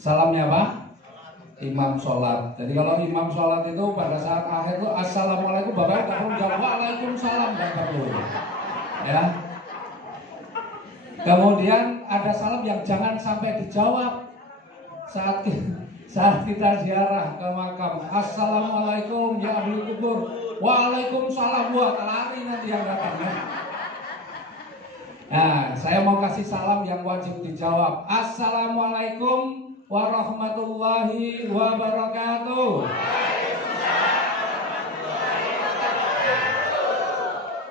Salamnya apa? Imam sholat. Jadi kalau imam sholat itu pada saat akhir itu assalamualaikum, bapak nggak perlu jawab waalaikumsalam, nggak perlu. Ya. Kemudian ada salam yang jangan sampai dijawab saat kita ziarah ke makam. Assalamualaikum ya ahli kubur. Waalaikumsalam. Wah, lari nanti yang datang ya. Nah, saya mau kasih salam yang wajib dijawab. Assalamualaikum warahmatullahi wabarakatuh.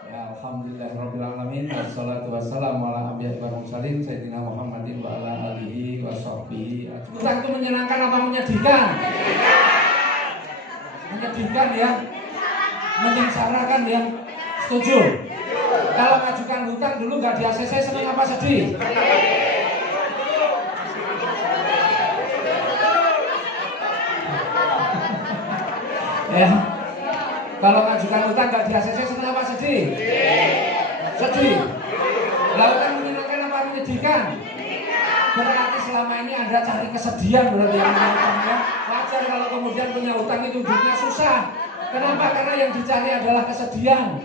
Ya, alhamdulillahirabbil alamin. Wassalatu wassalamu ala anbiya'i wal mursalin sayyidina Muhammadin wa ala alihi washabbihi. Itu menyenangkan apa menyedihkan? Menyedihkan ya. Menyengsarakan ya. Setuju? Kalau ngajukan hutang dulu nggak di ACC seneng apa sedih? Ya. Kalau ngajukan hutang nggak di ACC seneng apa sedih? Sedih. Lalu kan menyenangkan apa menyedihkan? Berarti selama ini Anda cari kesedihan berarti yang ya. Wajar kalau kemudian punya hutang itu hidupnya susah. Kenapa? Karena yang dicari adalah kesedihan.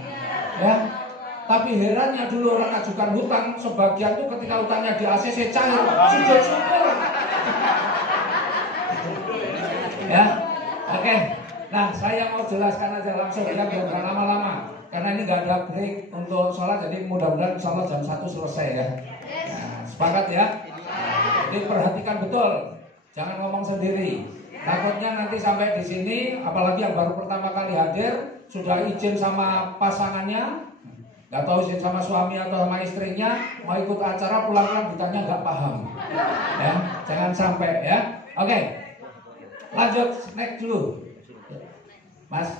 Ya. Tapi herannya dulu orang ngajukan hutang, sebagian tuh ketika hutangnya di ACC cair, sujud syukur. Ya, oke. Nah, saya mau jelaskan aja langsung ya, biar nggak lama-lama. Karena ini nggak ada break untuk sholat, jadi mudah-mudahan insya Allah jam 1 selesai ya. Nah, sepakat ya. Jadi perhatikan betul, jangan ngomong sendiri. Takutnya nanti sampai di sini, apalagi yang baru pertama kali hadir, sudah izin sama pasangannya. Gak tahu izin sama suami atau sama istrinya, mau ikut acara pulang-pulang ditanya gak paham. Ya, jangan sampai ya. Oke, lanjut next dulu, Mas.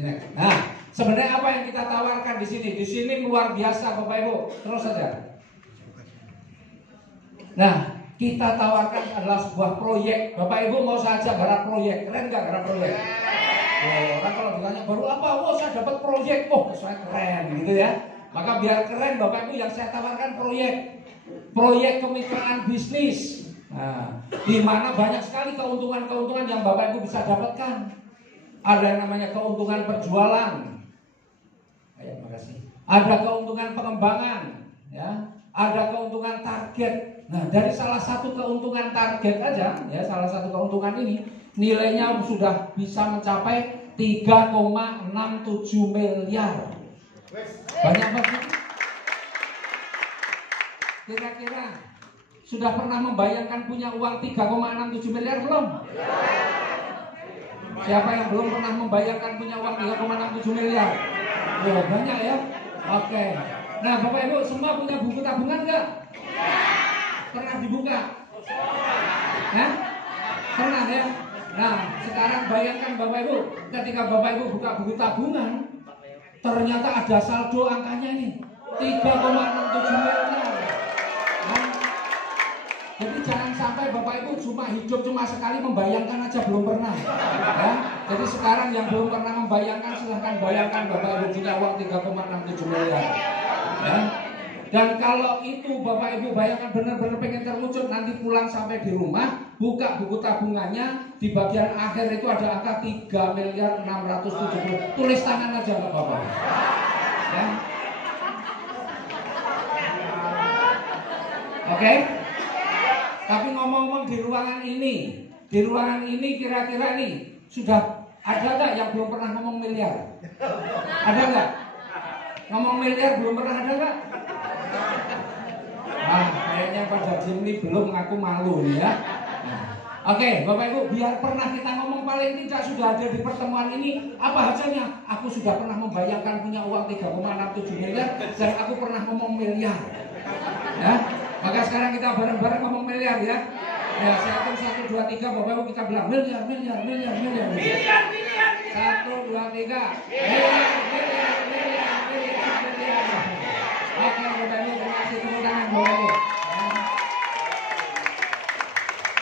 Next. Nah, sebenarnya apa yang kita tawarkan di sini? Di sini luar biasa, Bapak Ibu. Terus saja. Nah, kita tawarkan adalah sebuah proyek. Bapak Ibu mau saja garap proyek, keren gak garap proyek? Orang kalau ditanya baru apa, oh saya dapat proyek, oh saya keren gitu ya. Maka biar keren Bapak Ibu yang saya tawarkan proyek kemitraan bisnis. Nah, di mana banyak sekali keuntungan-keuntungan yang Bapak Ibu bisa dapatkan. Ada yang namanya keuntungan berjualan. Makasih. Ada keuntungan pengembangan, ya. Ada keuntungan target. Nah, dari salah satu keuntungan target aja, ya salah satu keuntungan ini nilainya sudah bisa mencapai 3,67 miliar. Banyak banget. Kira-kira sudah pernah membayangkan punya uang 3,67 miliar belum? Siapa yang belum pernah membayangkan punya uang 3,67 miliar? Oh, banyak ya. Oke. Nah, Bapak Ibu semua punya buku tabungan nggak? Pernah dibuka? Hah? Pernah ya? Nah, sekarang bayangkan Bapak Ibu, ketika Bapak Ibu buka buku tabungan, ternyata ada saldo angkanya nih 3,67 miliar. Nah, jadi jangan sampai Bapak Ibu hidup cuma sekali membayangkan aja belum pernah. Ya? Jadi sekarang yang belum pernah membayangkan silahkan bayangkan Bapak Ibu punya uang 3,67 miliar. Ya? Dan kalau itu Bapak Ibu bayangkan benar-benar pengen terwujud, nanti pulang sampai di rumah, buka buku tabungannya, di bagian akhir itu ada angka 3.670. Tulis tangan aja Pak Bapak. Ya. Oke? Tapi ngomong-ngomong di ruangan ini kira-kira nih sudah ada nggak yang belum pernah ngomong miliar? Ada nggak? Ngomong miliar belum pernah ada nggak? Nah, kayaknya pada Jimmy belum, ngaku malu ya. Oke, Bapak Ibu, biar pernah kita ngomong paling tidak sudah ada di pertemuan ini, apa hasilnya? Aku sudah pernah membayangkan punya uang 3,67 miliar dan aku pernah ngomong miliar. Ya, maka sekarang kita bareng-bareng ngomong miliar ya. Ya, saya hitung 1, 2, 3, Bapak Ibu kita bilang miliar. 1, 2, 3, miliar. Oke, Bapak Ibu, terima kasih, tepuk tangan Bapak Ibu.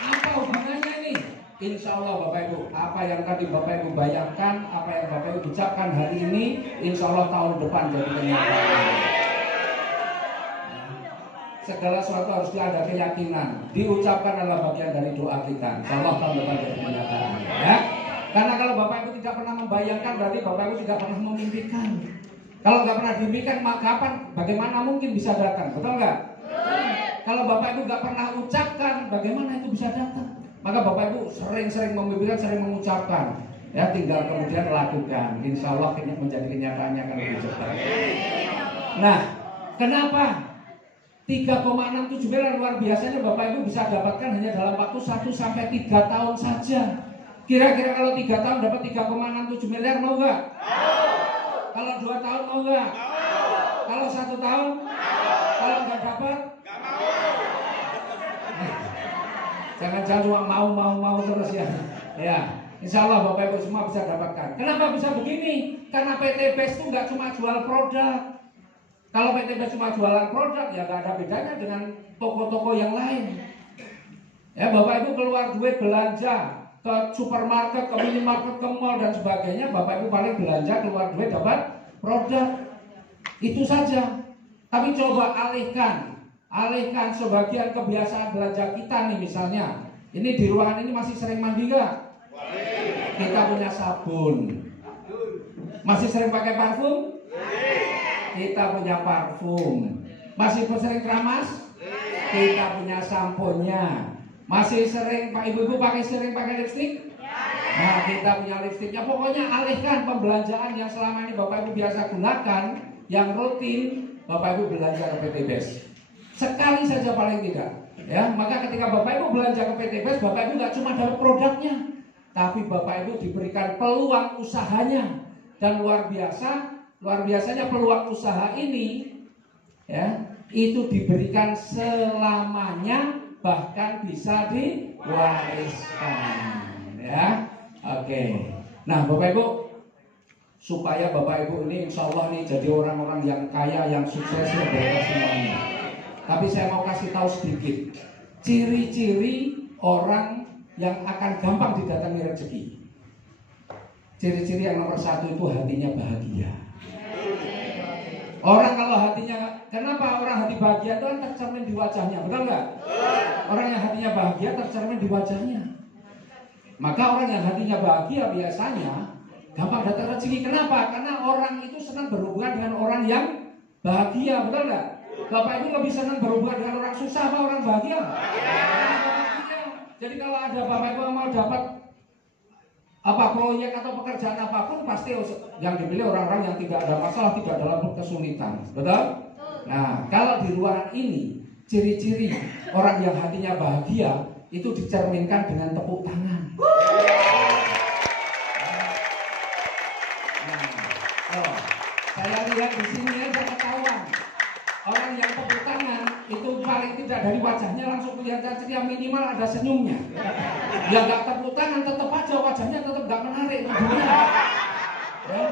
Apa hubungannya ini? Insya Allah Bapak Ibu, apa yang tadi Bapak Ibu bayangkan, apa yang Bapak Ibu ucapkan hari ini, insya Allah tahun depan jadi kenyataan. segala sesuatu harus ada keyakinan, diucapkan adalah bagian dari doa kita. Insyaallah tahun depan jadi kenyataan, ya. Karena kalau Bapak Ibu tidak pernah membayangkan, berarti Bapak Ibu tidak pernah memimpikan. Kalau nggak pernah dimimpikan, maka kapan, bagaimana mungkin bisa datang? Betul nggak? Kalau Bapak Ibu nggak pernah ucapkan, bagaimana itu bisa datang? Maka Bapak Ibu sering-sering memimpikan, sering mengucapkan. Ya, tinggal kemudian lakukan. Insya Allah menjadi kenyataannya akan lebih cepat. Nah, kenapa 3,67 miliar luar biasanya Bapak Ibu bisa dapatkan hanya dalam waktu 1 sampai 3 tahun saja? Kira-kira kalau 3 tahun dapat 3,67 miliar mau nggak? Kalau 2 tahun mau nggak? Kalau 1 tahun? Kalau nggak dapat? Jangan cuma mau terus ya. Ya. Insya Allah Bapak Ibu semua bisa dapatkan. Kenapa bisa begini? Karena PT BES itu nggak cuma jual produk. Kalau PT BES cuma jualan produk, ya nggak ada bedanya dengan toko-toko yang lain. Ya, Bapak Ibu keluar duit belanja ke supermarket, ke minimarket, ke mall dan sebagainya, Bapak Ibu paling belanja keluar duit dapat produk. Itu saja. Tapi coba alihkan sebagian kebiasaan belanja kita nih misalnya. Ini di ruangan ini masih sering mandi nggak? Kita punya sabun. Masih sering pakai parfum? Kita punya parfum. Masih sering keramas? Kita punya samponya. Masih sering Pak Ibu-ibu sering pakai lipstik? Nah, kita punya lipstiknya. Pokoknya alihkan pembelanjaan yang selama ini Bapak Ibu biasa gunakan, yang rutin Bapak Ibu belanja ke PT BES. Sekali saja paling tidak. Ya, maka ketika Bapak Ibu belanja ke PT BES, Bapak Ibu nggak cuma dapat produknya, tapi Bapak Ibu diberikan peluang usahanya. Dan luar biasanya peluang usaha ini ya, itu diberikan selamanya, bahkan bisa diwariskan ya. Oke. Nah Bapak Ibu, supaya Bapak Ibu ini insya Allah nih jadi orang-orang yang kaya, yang sukses ya berkah semuanya. Tapi saya mau kasih tahu sedikit ciri-ciri orang yang akan gampang didatangi rezeki. Ciri-ciri yang nomor 1 itu hatinya bahagia. Orang kalau hatinya, kenapa orang hati bahagia itu kan tercermin di wajahnya, betul nggak? Orang yang hatinya bahagia tercermin di wajahnya. Maka orang yang hatinya bahagia biasanya gampang datang rezeki. Kenapa? Karena orang itu senang berhubungan dengan orang yang bahagia, betul nggak? Bapak Ibu lebih senang berhubungan dengan orang susah apa orang bahagia? Jadi kalau ada Bapak Ibu mau dapat proyek atau pekerjaan apapun, pasti yang dipilih orang-orang yang tidak ada masalah, tidak dalam kesulitan, betul? Nah, kalau di ruangan ini ciri-ciri orang yang hatinya bahagia itu dicerminkan dengan tepuk tangan. Nah, saya lihat di sini aja ketahuan. Orang yang tepuk tangan itu paling tidak dari wajahnya langsung kelihatan ceria, minimal ada senyumnya. Ya nggak tepuk tangan tetap aja wajahnya tetap nggak menarik. Ya.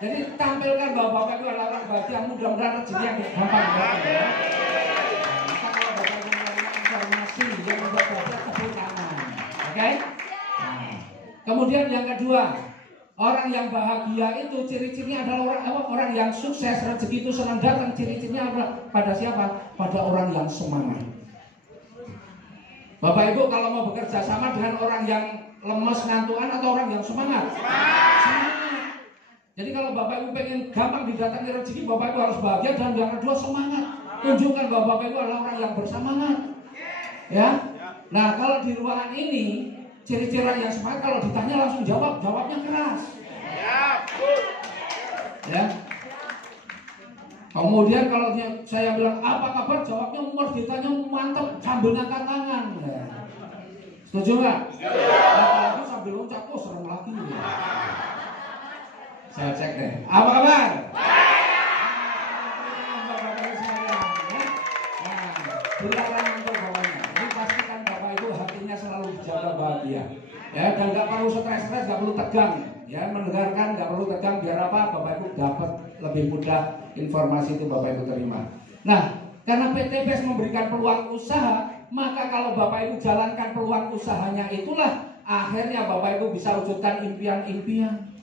Jadi tampilkan bahwa Bapak itu adalah orang bahagia, mudah-mudahan rezeki yang gampang datang ya. Maka kalau Bapak Ibu menerima informasi yang membuat bahagia, tepuk tangan. Oke? Nah, kemudian yang kedua, orang yang bahagia itu ciri-cirinya adalah orang yang sukses, rezeki itu senang datang. Ciri-cirinya pada siapa? Pada orang yang semangat. Bapak Ibu kalau mau bekerja sama dengan orang yang lemes, ngantuan atau orang yang semangat? Semangat. Jadi kalau Bapak Ibu pengen gampang didatangi rezeki, Bapak Ibu harus bahagia, dan yang kedua semangat. Tunjukkan bahwa Bapak Ibu adalah orang yang bersemangat. Ya. Nah kalau di ruangan ini ciri-ciri yang semangat, kalau ditanya langsung jawabnya keras. Ya. Kemudian kalau saya bilang apa kabar, jawabnya umur, ditanya mantap sambil ngangkat tangan. Ya. Setuju nggak? Apalagi sambil loncat, serem lagi. Saya cek deh. Apa kabar? Silakan untuk bawahnya. Ini pastikan Bapak Ibu hatinya selalu dijaga bahagia. Ya, dan nggak perlu stres, nggak perlu tegang. Ya, mendengarkan nggak perlu tegang, biar apa? Bapak Ibu dapat lebih mudah informasi itu Bapak Ibu terima. Nah, karena PT BES memberikan peluang usaha, maka kalau Bapak Ibu jalankan peluang usahanya itulah akhirnya Bapak Ibu bisa wujudkan impian-impian.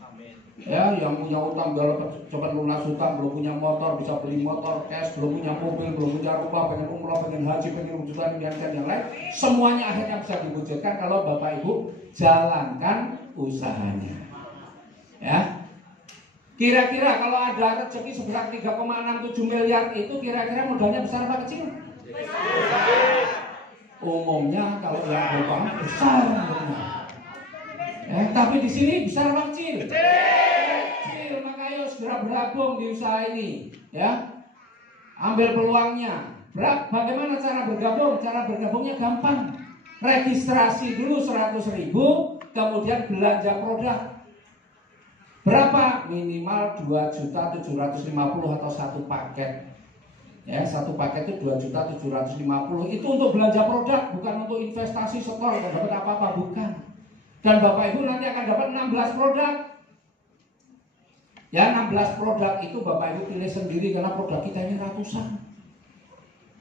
Ya, yang punya utang cepat lunas utang, belum punya motor bisa beli motor cash, belum punya mobil, belum punya rumah, pengen umroh, pengen haji, pengen wujudkan yang lain, semuanya akhirnya bisa diwujudkan kalau Bapak Ibu jalankan usahanya. Ya, kira-kira kalau ada rezeki sebesar 3,67 miliar itu kira-kira modalnya besar apa kecil? Umumnya kalau yang berbank besar, tapi di sini besar apa kecil? Maka ayo segera bergabung di usaha ini, ya. Ambil peluangnya. Bagaimana cara bergabung? Cara bergabungnya gampang. Registrasi dulu 100.000, kemudian belanja produk. Berapa? Minimal 2.750.000 atau satu paket. Ya, satu paket itu 2.750.000. Itu untuk belanja produk, bukan untuk investasi setor dan dapat apa-apa, bukan. Dan Bapak Ibu nanti akan dapat 16 produk. Ya, 16 produk itu Bapak Ibu pilih sendiri karena produk kita ini ratusan.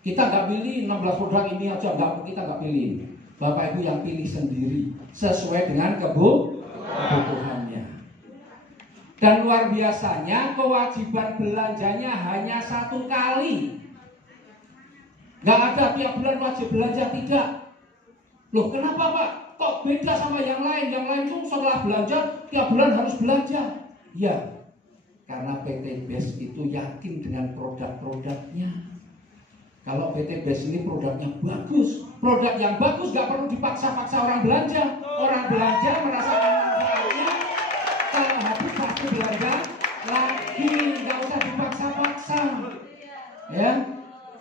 Kita nggak pilih 16 produk ini aja, kita nggak pilih. Bapak Ibu yang pilih sendiri sesuai dengan kebutuhannya. Dan luar biasanya kewajiban belanjanya hanya 1 kali. Nggak ada tiap bulan wajib belanja, tidak. Loh, kenapa Pak? Kok beda sama yang lain? Yang lain itu setelah belanja tiap bulan harus belanja. Ya, karena PT BES itu yakin dengan produk-produknya. Kalau PT BES ini produknya bagus, produk yang bagus gak perlu dipaksa-paksa orang belanja. Orang belanja merasakan manfaatnya, kalau habis pasti belanja lagi, gak usah dipaksa-paksa. Ya,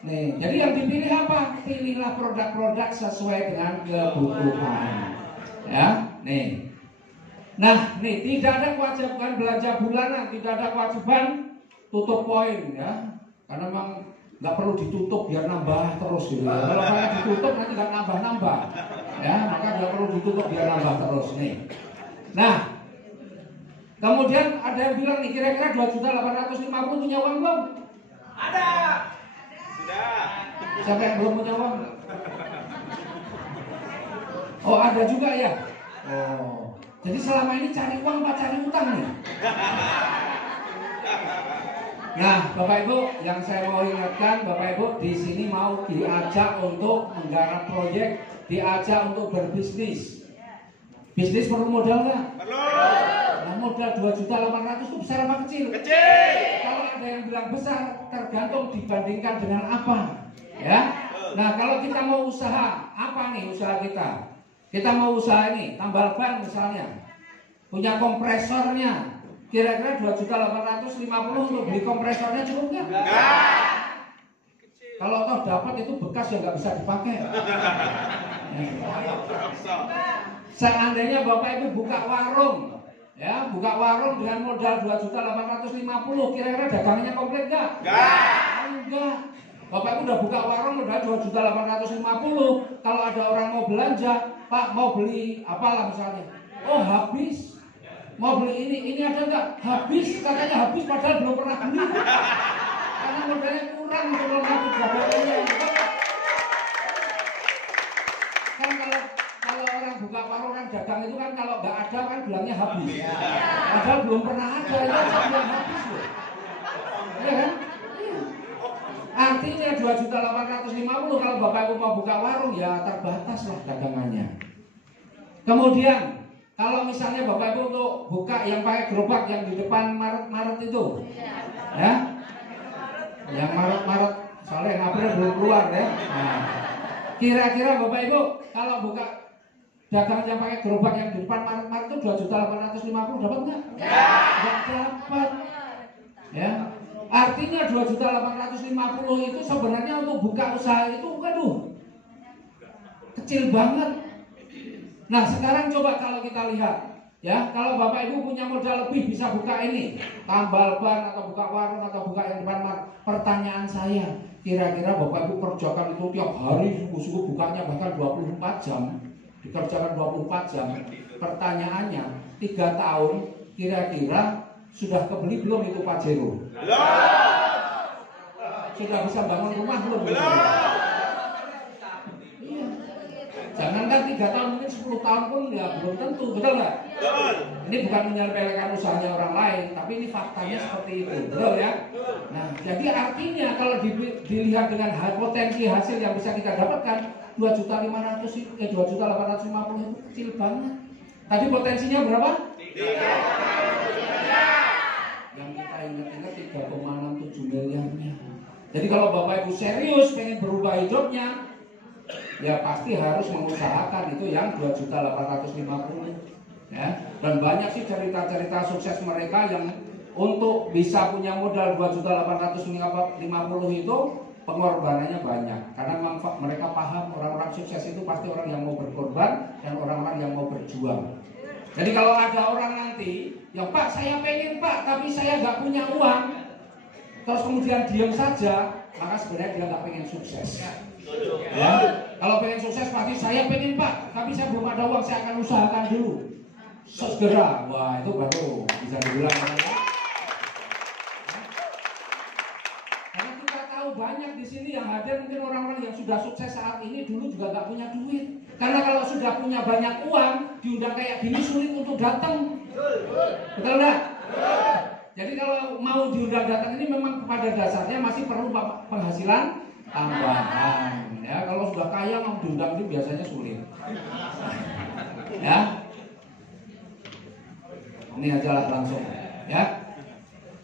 nih, jadi yang dipilih apa? Pilihlah produk-produk sesuai dengan kebutuhan. Ya, nih. Nah, nih tidak ada kewajiban belanja bulanan, tidak ada kewajiban tutup poin, ya, karena memang nggak perlu ditutup biar nambah terus gitu. Ya. Kalau saya ditutup nanti nggak nambah, ya, maka nggak perlu ditutup biar nambah terus nih. Nah, kemudian ada yang bilang nih kira-kira 2.850.000 punya uang belum? Ada. Sudah. Siapa yang belum punya uang? Oh, ada juga ya. Oh. Jadi selama ini cari uang apa cari utang nih? Nah, Bapak Ibu, yang saya mau ingatkan, Bapak Ibu di sini mau diajak untuk menggarap proyek, diajak untuk berbisnis. Bisnis perlu modal nggak? Perlu. Nah, modal 2.800.000 itu besar apa kecil? Kecil. Kalau ada yang bilang besar, tergantung dibandingkan dengan apa, ya. Nah, kalau kita mau usaha, apa nih usaha kita? Kita mau usaha ini, tambal ban misalnya, punya kompresornya, kira-kira 2.850.000 untuk beli kompresornya cukup nggak? Enggak. Kalau toh dapat itu bekas yang nggak bisa dipakai. Seandainya Bapak Ibu buka warung, ya, buka warung dengan modal 2.850.000, kira-kira dagangannya komplit nggak? Enggak. Bapak Ibu udah buka warung modal 2.850.000, kalau ada orang mau belanja, Pak mau beli apalah misalnya, oh habis, mau beli ini ada nggak? Habis, katanya habis padahal belum pernah beli, karena modalnya kurang untuk melengkapi dagangannya. Kan kalau orang buka warung, orang dagang itu kan kalau nggak ada kan bilangnya habis, padahal belum pernah ada, itu aja bilang habis loh, ya kan? Artinya 2.850.000 kalau Bapak Ibu mau buka warung ya terbatas lah dagangannya. Kemudian kalau misalnya Bapak Ibu untuk buka yang pakai gerobak yang di depan Maret itu, ya, yang Maret soalnya yang April belum keluar ya. Nah, kira-kira Bapak Ibu kalau buka dagang yang pakai gerobak yang di depan Maret itu 2.850.000 dapat nggak? Nggak dapat, ya. Artinya 2.850.000 itu sebenarnya untuk buka usaha itu, waduh, kecil banget. Nah sekarang coba kalau kita lihat, ya, kalau Bapak Ibu punya modal lebih bisa buka ini, tambal ban atau buka warung atau buka yang depan Maret. Pertanyaan saya, kira-kira Bapak Ibu kerjakan itu tiap hari sungguh-sungguh bukanya bahkan 24 jam, dikerjakan 24 jam. Pertanyaannya, 3 tahun kira-kira sudah kebeli belum itu Pajero? Belum. Sudah bisa bangun rumah belum? Belum. Iya. Jangankan 3 tahun, mungkin 10 tahun pun ya belum tentu, betul nggak? Betul. Ini bukan menyepelekan usahanya orang lain, tapi ini faktanya seperti itu, betul ya? Nah, jadi artinya kalau dilihat dengan potensi hasil yang bisa kita dapatkan 2.850.000 itu kecil banget. Tadi potensinya berapa? 3,7 miliar. Yang kita ingat-ingat 3,67 miliarnya. Jadi kalau Bapak Ibu serius pengen berubah hidupnya, ya pasti harus mengusahakan itu yang 2.850.000 ya. Dan banyak sih cerita-cerita sukses mereka yang untuk bisa punya modal 2.850.000 itu pengorbanannya banyak. Karena memang mereka paham orang-orang sukses itu pasti orang yang mau berkorban dan orang-orang yang mau berjuang. Jadi kalau ada orang nanti yang Pak saya pengen Pak tapi saya nggak punya uang, terus kemudian diam saja, maka sebenarnya dia nggak pengen sukses. Ya, kalau pengen sukses pasti saya pengen Pak, tapi saya belum ada uang, saya akan usahakan dulu. Segera, wah itu baru bisa dibilang. Karena kita tahu banyak di sini yang hadir mungkin orang-orang yang sudah sukses saat ini dulu juga nggak punya duit. Karena kalau sudah punya banyak uang, diundang kayak gini sulit untuk datang. Betul nggak? Jadi kalau mau diundang datang ini memang pada dasarnya masih perlu penghasilan tambahan. Ya, kalau sudah kaya mau diundang itu biasanya sulit. Ya, ini ajalah langsung. Ya.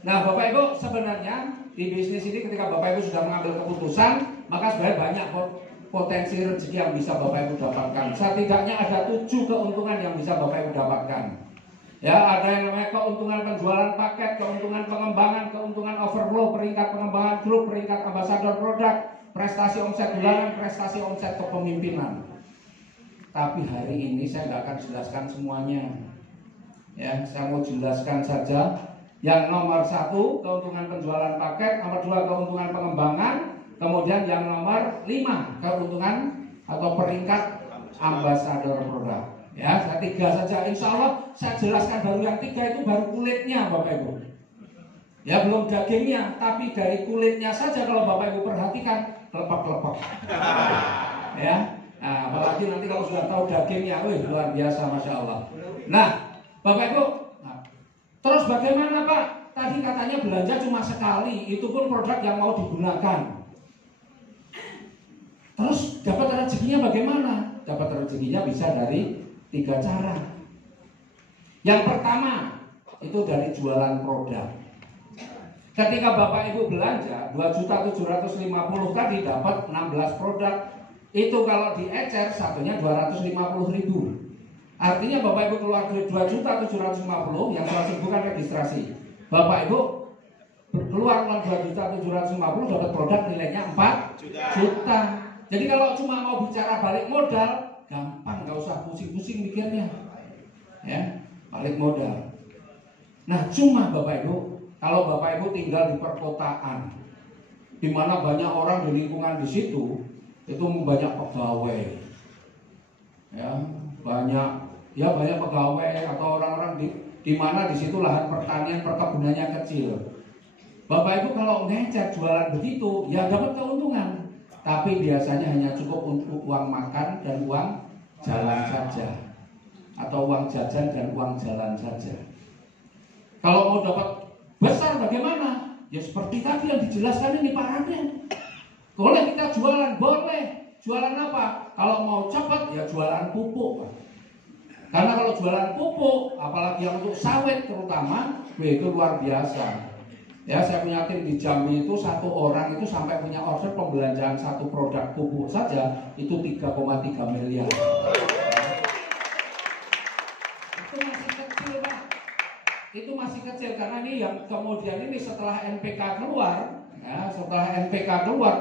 Nah, Bapak Ibu sebenarnya di bisnis ini ketika Bapak Ibu sudah mengambil keputusan, maka sebenarnya banyak potensi rezeki yang bisa Bapak Ibu dapatkan. Setidaknya ada 7 keuntungan yang bisa Bapak Ibu dapatkan. Ya, ada yang namanya keuntungan penjualan paket, keuntungan pengembangan, keuntungan overflow, peringkat pengembangan grup, peringkat ambasador produk, prestasi omset bulanan, prestasi omset kepemimpinan. Tapi hari ini saya nggak akan jelaskan semuanya. Ya, saya mau jelaskan saja. Yang nomor 1 keuntungan penjualan paket, nomor 2 keuntungan pengembangan, kemudian yang nomor 5 keuntungan atau peringkat ambasador produk. Ya, saya 3 saja. Insya Allah saya jelaskan baru yang 3 itu baru kulitnya Bapak Ibu. Ya belum dagingnya, tapi dari kulitnya saja kalau Bapak Ibu perhatikan kelepek-kelepek. Ya, nah, apalagi nanti kalau sudah tahu dagingnya, wih luar biasa, masya Allah. Nah, Bapak Ibu, terus bagaimana Pak? Tadi katanya belanja cuma sekali, itu pun produk yang mau digunakan. Terus dapat rezekinya bagaimana? Dapat rezekinya bisa dari 3 cara. Yang pertama itu dari jualan produk. Ketika Bapak Ibu belanja 2.750.000 tadi dapat 16 produk. Itu kalau diecer satunya 250.000. Artinya Bapak Ibu keluar duit 2.750.000 yang 100.000 bukan registrasi. Bapak Ibu keluar uang 2.750.000 dapat produk nilainya 4 juta. Jadi kalau cuma mau bicara balik modal gampang, nggak usah pusing-pusing mikirnya, ya balik modal. Nah cuma Bapak Ibu, kalau Bapak Ibu tinggal di perkotaan, di mana banyak orang di lingkungan di situ, itu banyak pegawai, ya banyak pegawai atau orang-orang di mana di situ lahan pertanian perkebunannya kecil. Bapak Ibu kalau ngecer jualan begitu, ya dapat keuntungan. Tapi biasanya hanya cukup untuk uang makan dan uang jalan saja, atau uang jajan dan uang jalan saja. Kalau mau dapat besar bagaimana? Ya seperti tadi yang dijelaskan ini Pak Raden. Boleh kita jualan, boleh. Jualan apa? Kalau mau cepat ya jualan pupuk. Karena kalau jualan pupuk, apalagi yang untuk sawit terutama, itu luar biasa. Ya, saya punya tim di Jambi itu 1 orang itu sampai punya order pembelanjaan 1 produk pupuk saja itu 3,3 miliar. Itu masih kecil Pak. Itu masih kecil karena ini yang kemudian ini setelah NPK keluar, ya,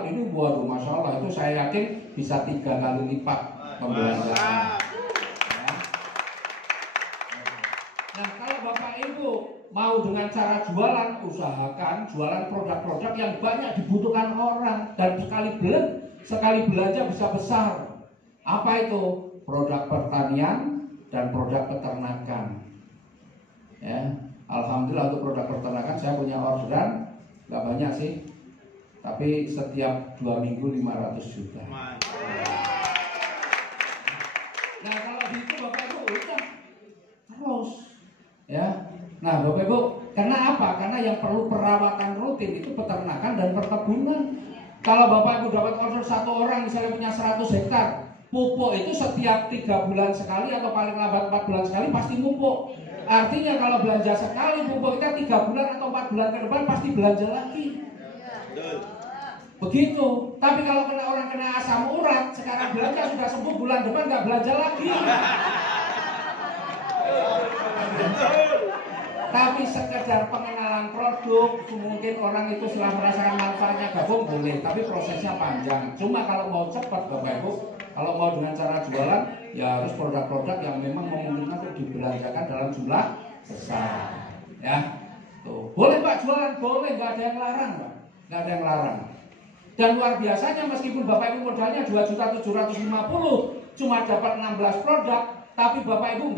ini waduh masya Allah itu saya yakin bisa 3 kali lipat pembelanjaan. Ya. Nah kalau Bapak Ibu mau dengan cara jualan, usahakan jualan produk-produk yang banyak dibutuhkan orang dan sekali belanja bisa besar. Apa itu? Produk pertanian dan produk peternakan. Ya, alhamdulillah untuk produk peternakan saya punya orderan, nggak banyak sih, tapi setiap 2 minggu 500 juta. ternyata yang perlu perawatan rutin itu peternakan dan perkebunan. Kalau Bapak Ibu dapat order satu orang misalnya punya 100 hektar, pupuk itu setiap 3 bulan sekali atau paling lambat 4 bulan sekali pasti pupuk. Artinya kalau belanja sekali pupuk kita 3 bulan atau 4 bulan ke depan pasti belanja lagi. Begitu. Tapi kalau orang kena asam urat, sekarang belanja sudah sembuh, bulan depan nggak belanja lagi. Tapi sekedar pengenalan produk, mungkin orang itu setelah merasakan manfaatnya gabung boleh, tapi prosesnya panjang. Cuma kalau mau cepat Bapak Ibu, kalau mau dengan cara jualan, ya harus produk-produk yang memang memungkinkan untuk dibelanjakan dalam jumlah besar. Ya, tuh. Boleh Pak jualan, boleh, nggak ada yang larang, Pak, nggak ada yang larang. Dan luar biasanya meskipun Bapak Ibu modalnya 2.750.000, cuma dapat 16 produk, tapi Bapak Ibu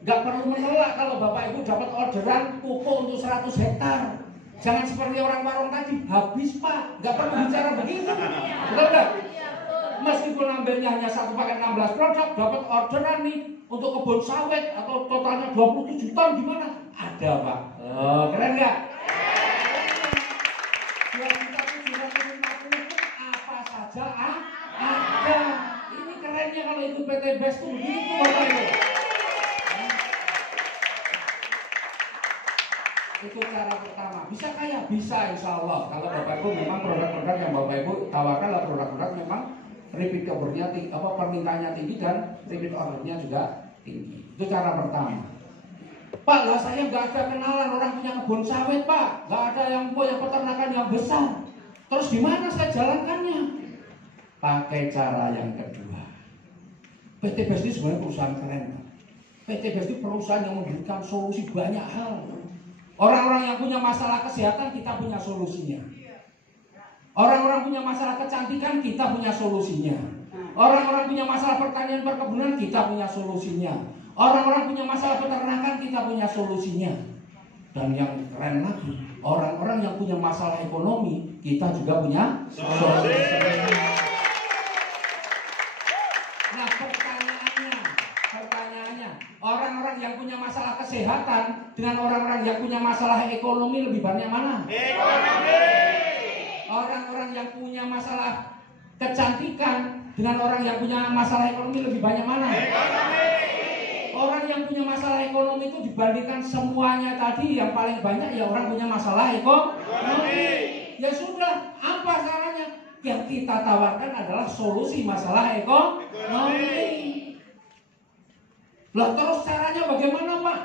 nggak perlu menolak kalau Bapak Ibu dapat orderan pupuk untuk 100 hektar. Jangan seperti orang warung tadi, habis Pak, nggak perlu bicara begitu. Betul nggak? Meskipun ambilnya hanya satu paket 16 produk, dapat orderan nih untuk kebun sawit atau totalnya 27 ton, gimana? Ada Pak. Oh, keren nggak? 2.750.000 apa saja ada. Ini kerennya kalau itu PT BES tuh begitu Bapak Ibu. Itu cara pertama. Bisa kaya? Bisa insya Allah. Kalau Bapak Ibu memang produk-produk yang Bapak Ibu tawarkan adalah produk-produk memang repeat ordernya tinggi, permintaannya tinggi dan repeat ordernya juga tinggi. Itu cara pertama. Pak, lah saya nggak ada kenalan orang punya kebun sawit Pak, nggak ada yang punya peternakan yang besar. Terus gimana saya jalankannya? Pakai cara yang kedua. PT BES ini sebenarnya perusahaan keren Pak. PT BES ini perusahaan yang memberikan solusi banyak hal. Orang-orang yang punya masalah kesehatan kita punya solusinya. Orang-orang punya masalah kecantikan kita punya solusinya. Orang-orang punya masalah pertanian perkebunan kita punya solusinya. Orang-orang punya masalah peternakan kita punya solusinya. Dan yang keren lagi, orang-orang yang punya masalah ekonomi kita juga punya solusinya. Nah pertanyaannya, orang-orang yang punya masalah kesehatan dengan orang-orang yang punya masalah ekonomi lebih banyak mana? Ekonomi. Orang-orang yang punya masalah kecantikan dengan orang yang punya masalah ekonomi lebih banyak mana? Ekonomi. Orang yang punya masalah ekonomi itu dibandingkan semuanya tadi yang paling banyak ya orang punya masalah ekonomi. Ya sudah, apa caranya? Yang kita tawarkan adalah solusi masalah ekonomi. Lah terus caranya bagaimana Pak?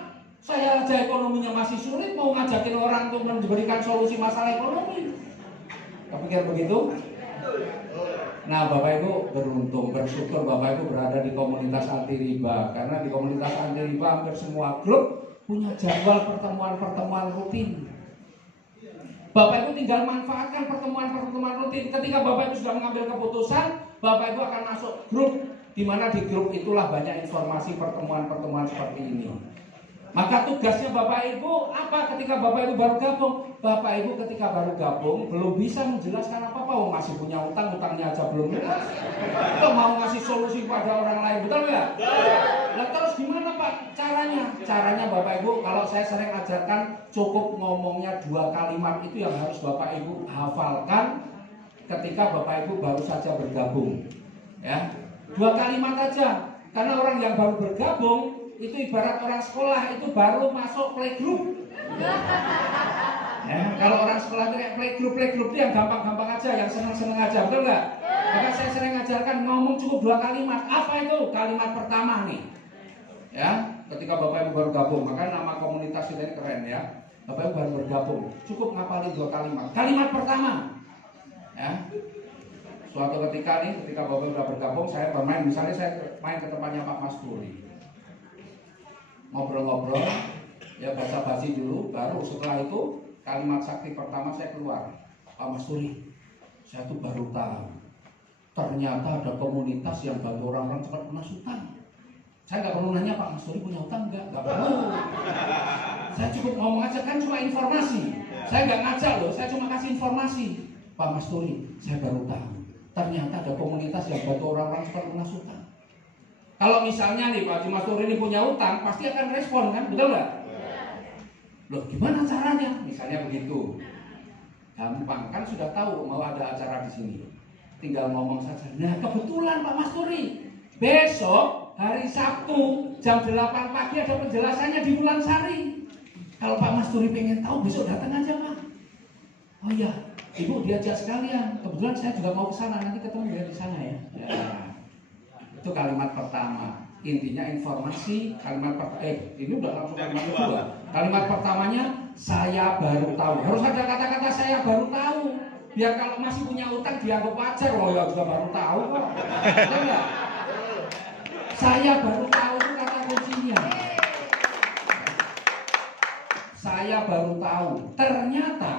Saya aja ekonominya masih sulit, mau ngajakin orang untuk memberikan solusi masalah ekonomi. Kepikir begitu? Nah Bapak Ibu beruntung, bersyukur Bapak Ibu berada di komunitas anti riba. Karena di komunitas anti riba hampir semua grup punya jadwal pertemuan-pertemuan rutin. Bapak Ibu tinggal manfaatkan pertemuan-pertemuan rutin. Ketika Bapak Ibu sudah mengambil keputusan, Bapak Ibu akan masuk grup, di mana di grup itulah banyak informasi pertemuan-pertemuan seperti ini. Maka tugasnya Bapak Ibu apa ketika Bapak Ibu baru gabung? Bapak Ibu ketika baru gabung belum bisa menjelaskan apa-apa, masih punya utang, utangnya aja belum jelas. Kok mau ngasih solusi pada orang lain, betul nggak? Nah terus gimana Pak caranya? Caranya Bapak Ibu, kalau saya sering ajarkan cukup ngomongnya 2 kalimat itu yang harus Bapak Ibu hafalkan ketika Bapak Ibu baru saja bergabung. Ya, 2 kalimat aja. Karena orang yang baru bergabung itu ibarat orang sekolah itu baru masuk playgroup. Ya, kalau orang sekolah itu kayak playgroup itu yang gampang-gampang aja, yang seneng-seneng aja, betul nggak? Maka saya sering ajarkan ngomong cukup 2 kalimat. Apa itu? Kalimat pertama nih. Ya, ketika Bapak Ibu baru gabung, maka nama komunitas ini keren ya. Bapak Ibu baru bergabung, cukup ngapalin 2 kalimat. Kalimat pertama, ya. Suatu ketika nih, ketika Bapak Ibu sudah bergabung, saya bermain, misalnya saya main ke tempatnya Pak Mas Turi. Ngobrol-ngobrol, ya basa-basi dulu, baru setelah itu kalimat sakti pertama saya keluar. Pak Mas Turi, saya tuh baru tahu ternyata ada komunitas yang bantu orang-orang cepat lunas utang. Saya nggak perlu nanya Pak Mas Turi punya utang nggak perlu. Saya cukup ngomong aja, kan cuma informasi. Saya nggak ngajak loh, saya cuma kasih informasi. Pak Mas Turi, saya baru tahu ternyata ada komunitas yang bantu orang-orang cepat lunas utang. Kalau misalnya nih Pak Mas Turi ini punya utang, pasti akan respon kan, betul nggak? Loh gimana caranya? Misalnya begitu. Gampang, kan sudah tahu mau ada acara di sini. Tinggal ngomong saja. Nah kebetulan Pak Masturi, besok hari Sabtu jam 8 pagi ada penjelasannya di Wulansari. Kalau Pak Masturi pengen tahu besok datang aja Pak. Oh iya, Ibu diajak sekalian. Kebetulan saya juga mau ke sana, nanti ketemu dia di sana ya. Itu kalimat pertama. Intinya informasi. Ini udah langsung kalimat kedua. Kalimat pertamanya saya baru tahu. Harus ada kata-kata saya baru tahu. Biar kalau masih punya utang dianggap wajar. Oh ya juga baru tahu kok. Enggak? Saya baru tahu itu kata kuncinya. Saya baru tahu. Ternyata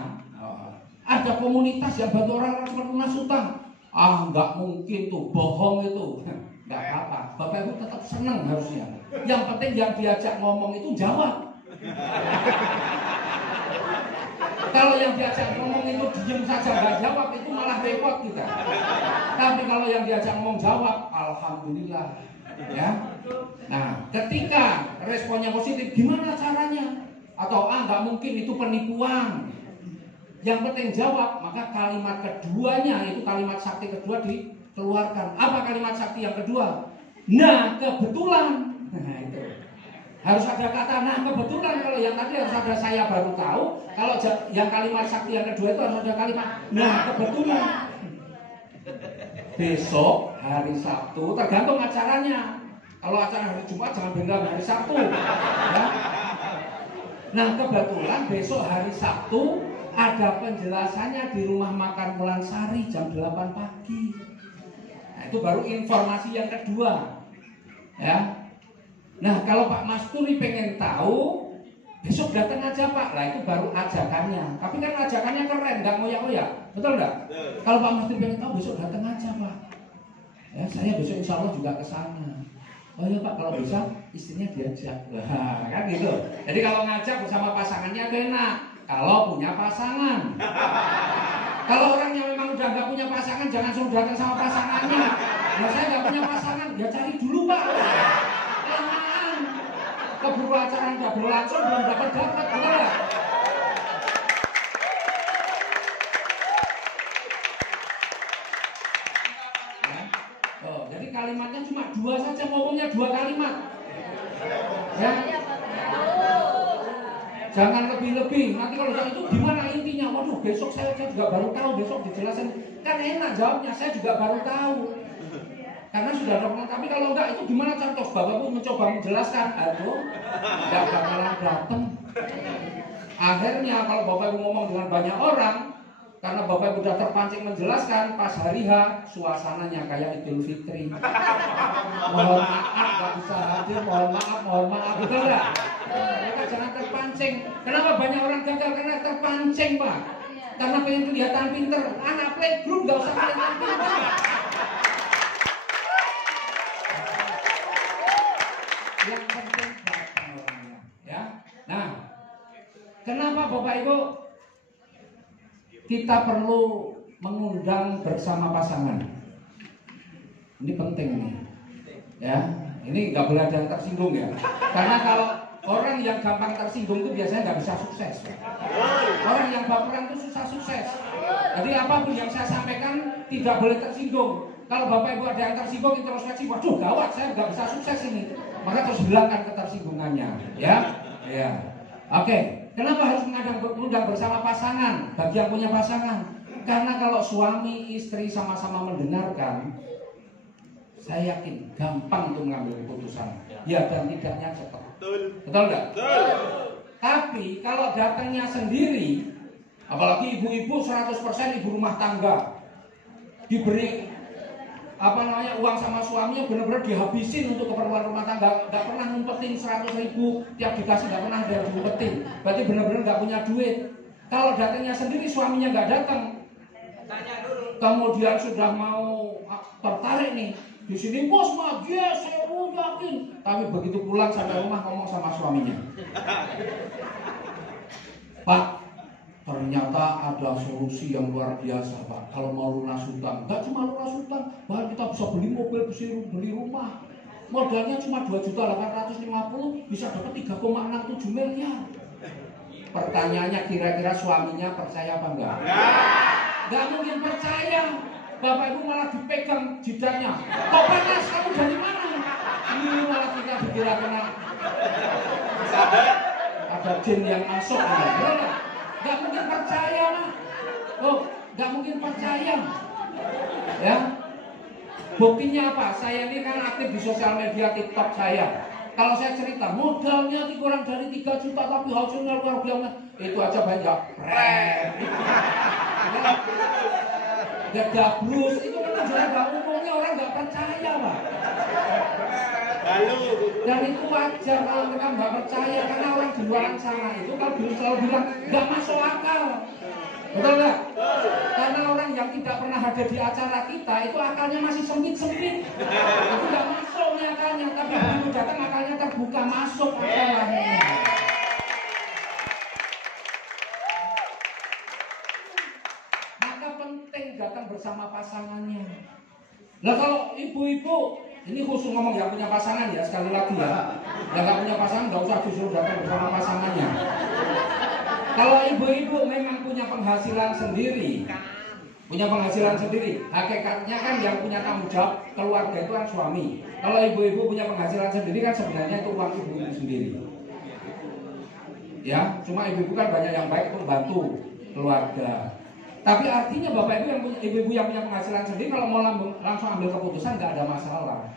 ada komunitas yang bantu orang-orang cuma lunas utang. Nggak mungkin tuh, bohong itu. Nggak apa-apa, Bapak Ibu tetap senang harusnya. Yang penting yang diajak ngomong itu jawab. Kalau yang diajak ngomong itu diem saja nggak jawab, itu malah repot kita. Tapi kalau yang diajak ngomong jawab, alhamdulillah. Ya. Nah, ketika responnya positif, gimana caranya? Atau nggak mungkin itu penipuan. Yang penting jawab, maka kalimat keduanya itu kalimat sakti kedua dikeluarkan. Apa kalimat sakti yang kedua? Nah kebetulan. Nah itu harus ada kata nah kebetulan. Kalau yang tadi harus ada saya baru tahu. Kalau yang kalimat sakti yang kedua itu harus ada kalimat nah kebetulan. Besok hari Sabtu tergantung acaranya. Kalau acara hari Jumat jangan bilang hari Sabtu ya. Nah kebetulan besok hari Sabtu ada penjelasannya di rumah makan Wulansari jam 8 pagi. Nah, itu baru informasi yang kedua. Ya. Nah, kalau Pak Masturi pengen tahu, besok datang aja Pak. Lah itu baru ajakannya. Tapi kan ajakannya keren, nggak ngoyak-ngoyak. Betul nggak? Kalau Pak Masturi pengen tahu, besok datang aja Pak. Ya, saya besok insya Allah juga ke sana. Oh iya Pak, kalau bisa istrinya diajak. Nah, kan gitu. Jadi kalau ngajak bersama pasangannya enak. Kalau punya pasangan. Kalau orangnya memang udah nggak punya pasangan, jangan suruh datang sama pasangannya. Nah saya nggak punya pasangan, ya cari dulu Pak. Kelamaan. Keburu acara nggak berlangsung, belum dapat, betul nggak? Ya. Oh, jadi kalimatnya cuma dua saja, ngomongnya dua kalimat. Ya. Jangan lebih-lebih. Nanti kalau itu gimana intinya? Waduh, besok saya juga baru tahu. Besok dijelasin. Kan enak jawabnya. Saya juga baru tahu. Karena sudah normal. Tapi kalau enggak, itu gimana contoh? Bapak pun mencoba menjelaskan. Aduh, enggak bakalan datang. Akhirnya kalau Bapak Ibu ngomong dengan banyak orang, karena Bapak Ibu sudah terpancing menjelaskan, pas hari H, suasananya kayak Idul Fitri. Mohon maaf, nggak bisa hadir. Mohon maaf. Betul nggak? Mereka jangan terpancing. Kenapa banyak orang gagal? Karena terpancing Pak. Karena pengen kelihatan pinter. Anak playgroup nggak usah kelihatan pinter. Yang penting datang orangnya, ya. Nah, kenapa Bapak Ibu kita perlu mengundang bersama pasangan? Ini penting nih, ya. Ini nggak boleh ada yang tersinggung ya. Karena kalau orang yang gampang tersinggung itu biasanya nggak bisa sukses. Orang yang baperan itu susah sukses. Jadi apapun yang saya sampaikan tidak boleh tersinggung. Kalau Bapak Ibu ada yang tersinggung, introspeksi, waduh gawat, saya nggak bisa sukses ini. Maka terus hilangkan ketersinggungannya, ya. Ya. Oke. Kenapa harus mengundang bersama pasangan? Bagi yang punya pasangan. Karena kalau suami istri sama-sama mendengarkan, saya yakin gampang untuk mengambil keputusan. Ya dan tidaknya cepat. Betul nggak? Tapi kalau datangnya sendiri, apalagi ibu-ibu 100% ibu rumah tangga, diberi uang sama suaminya benar-benar dihabisin untuk keperluan rumah tangga, nggak pernah ngumpetin 100.000 tiap dikasih, nggak pernah ada yang ngumpetin. Berarti benar-benar nggak punya duit. Kalau datangnya sendiri suaminya nggak datang, kemudian sudah mau tertarik nih. Di sini bos mah, yes, saya yakin. Tapi begitu pulang sampai rumah ngomong sama suaminya, Pak, ternyata ada solusi yang luar biasa Pak. Kalau mau lunas hutang, nggak cuma lunas hutang, bahkan kita bisa beli mobil, bisa beli rumah. Modalnya cuma 2.850.000, bisa dapat 3,67 miliar. Pertanyaannya kira-kira suaminya percaya apa enggak? Enggak mungkin percaya. Bapak Ibu malah dipegang jidatnya. Kok panas, kamu dari mana? Ini malah kita dikira kena ada jin yang masuk. Enggak mungkin percaya, Nak. Oh, enggak mungkin percaya. Ya. Buktinya apa? Saya ini kan aktif di sosial media TikTok saya. Kalau saya cerita modalnya kurang dari 3 juta tapi hasilnya luar biasa, itu aja banyak. Gabrus itu kan menjelaskan umumnya orang nggak percaya, Pak. Dan itu wajar kalau mereka nggak percaya karena orang di luar sana itu kalau selalu bilang nggak masuk akal. Betul nggak? Karena orang yang tidak pernah ada di acara kita itu akalnya masih sempit-sempit. Itu nggak masuk nih akalnya, tapi begitu datang akalnya terbuka masuk akalnya. Maka penting datang bersama pasangannya. Nah kalau ibu-ibu ini khusus ngomong yang punya pasangan ya sekali lagi ya. Yang nggak punya pasangan nggak usah disuruh datang bersama pasangannya. Kalau ibu-ibu memang punya penghasilan sendiri, hakikatnya kan yang punya tanggung jawab keluarga itu kan suami. Kalau ibu-ibu punya penghasilan sendiri kan sebenarnya itu uang ibu sendiri. Ya, cuma ibu-ibu kan banyak yang baik untuk bantu keluarga. Tapi artinya bapak ibu yang punya, ibu-ibu yang punya penghasilan sendiri kalau mau langsung ambil keputusan nggak ada masalah.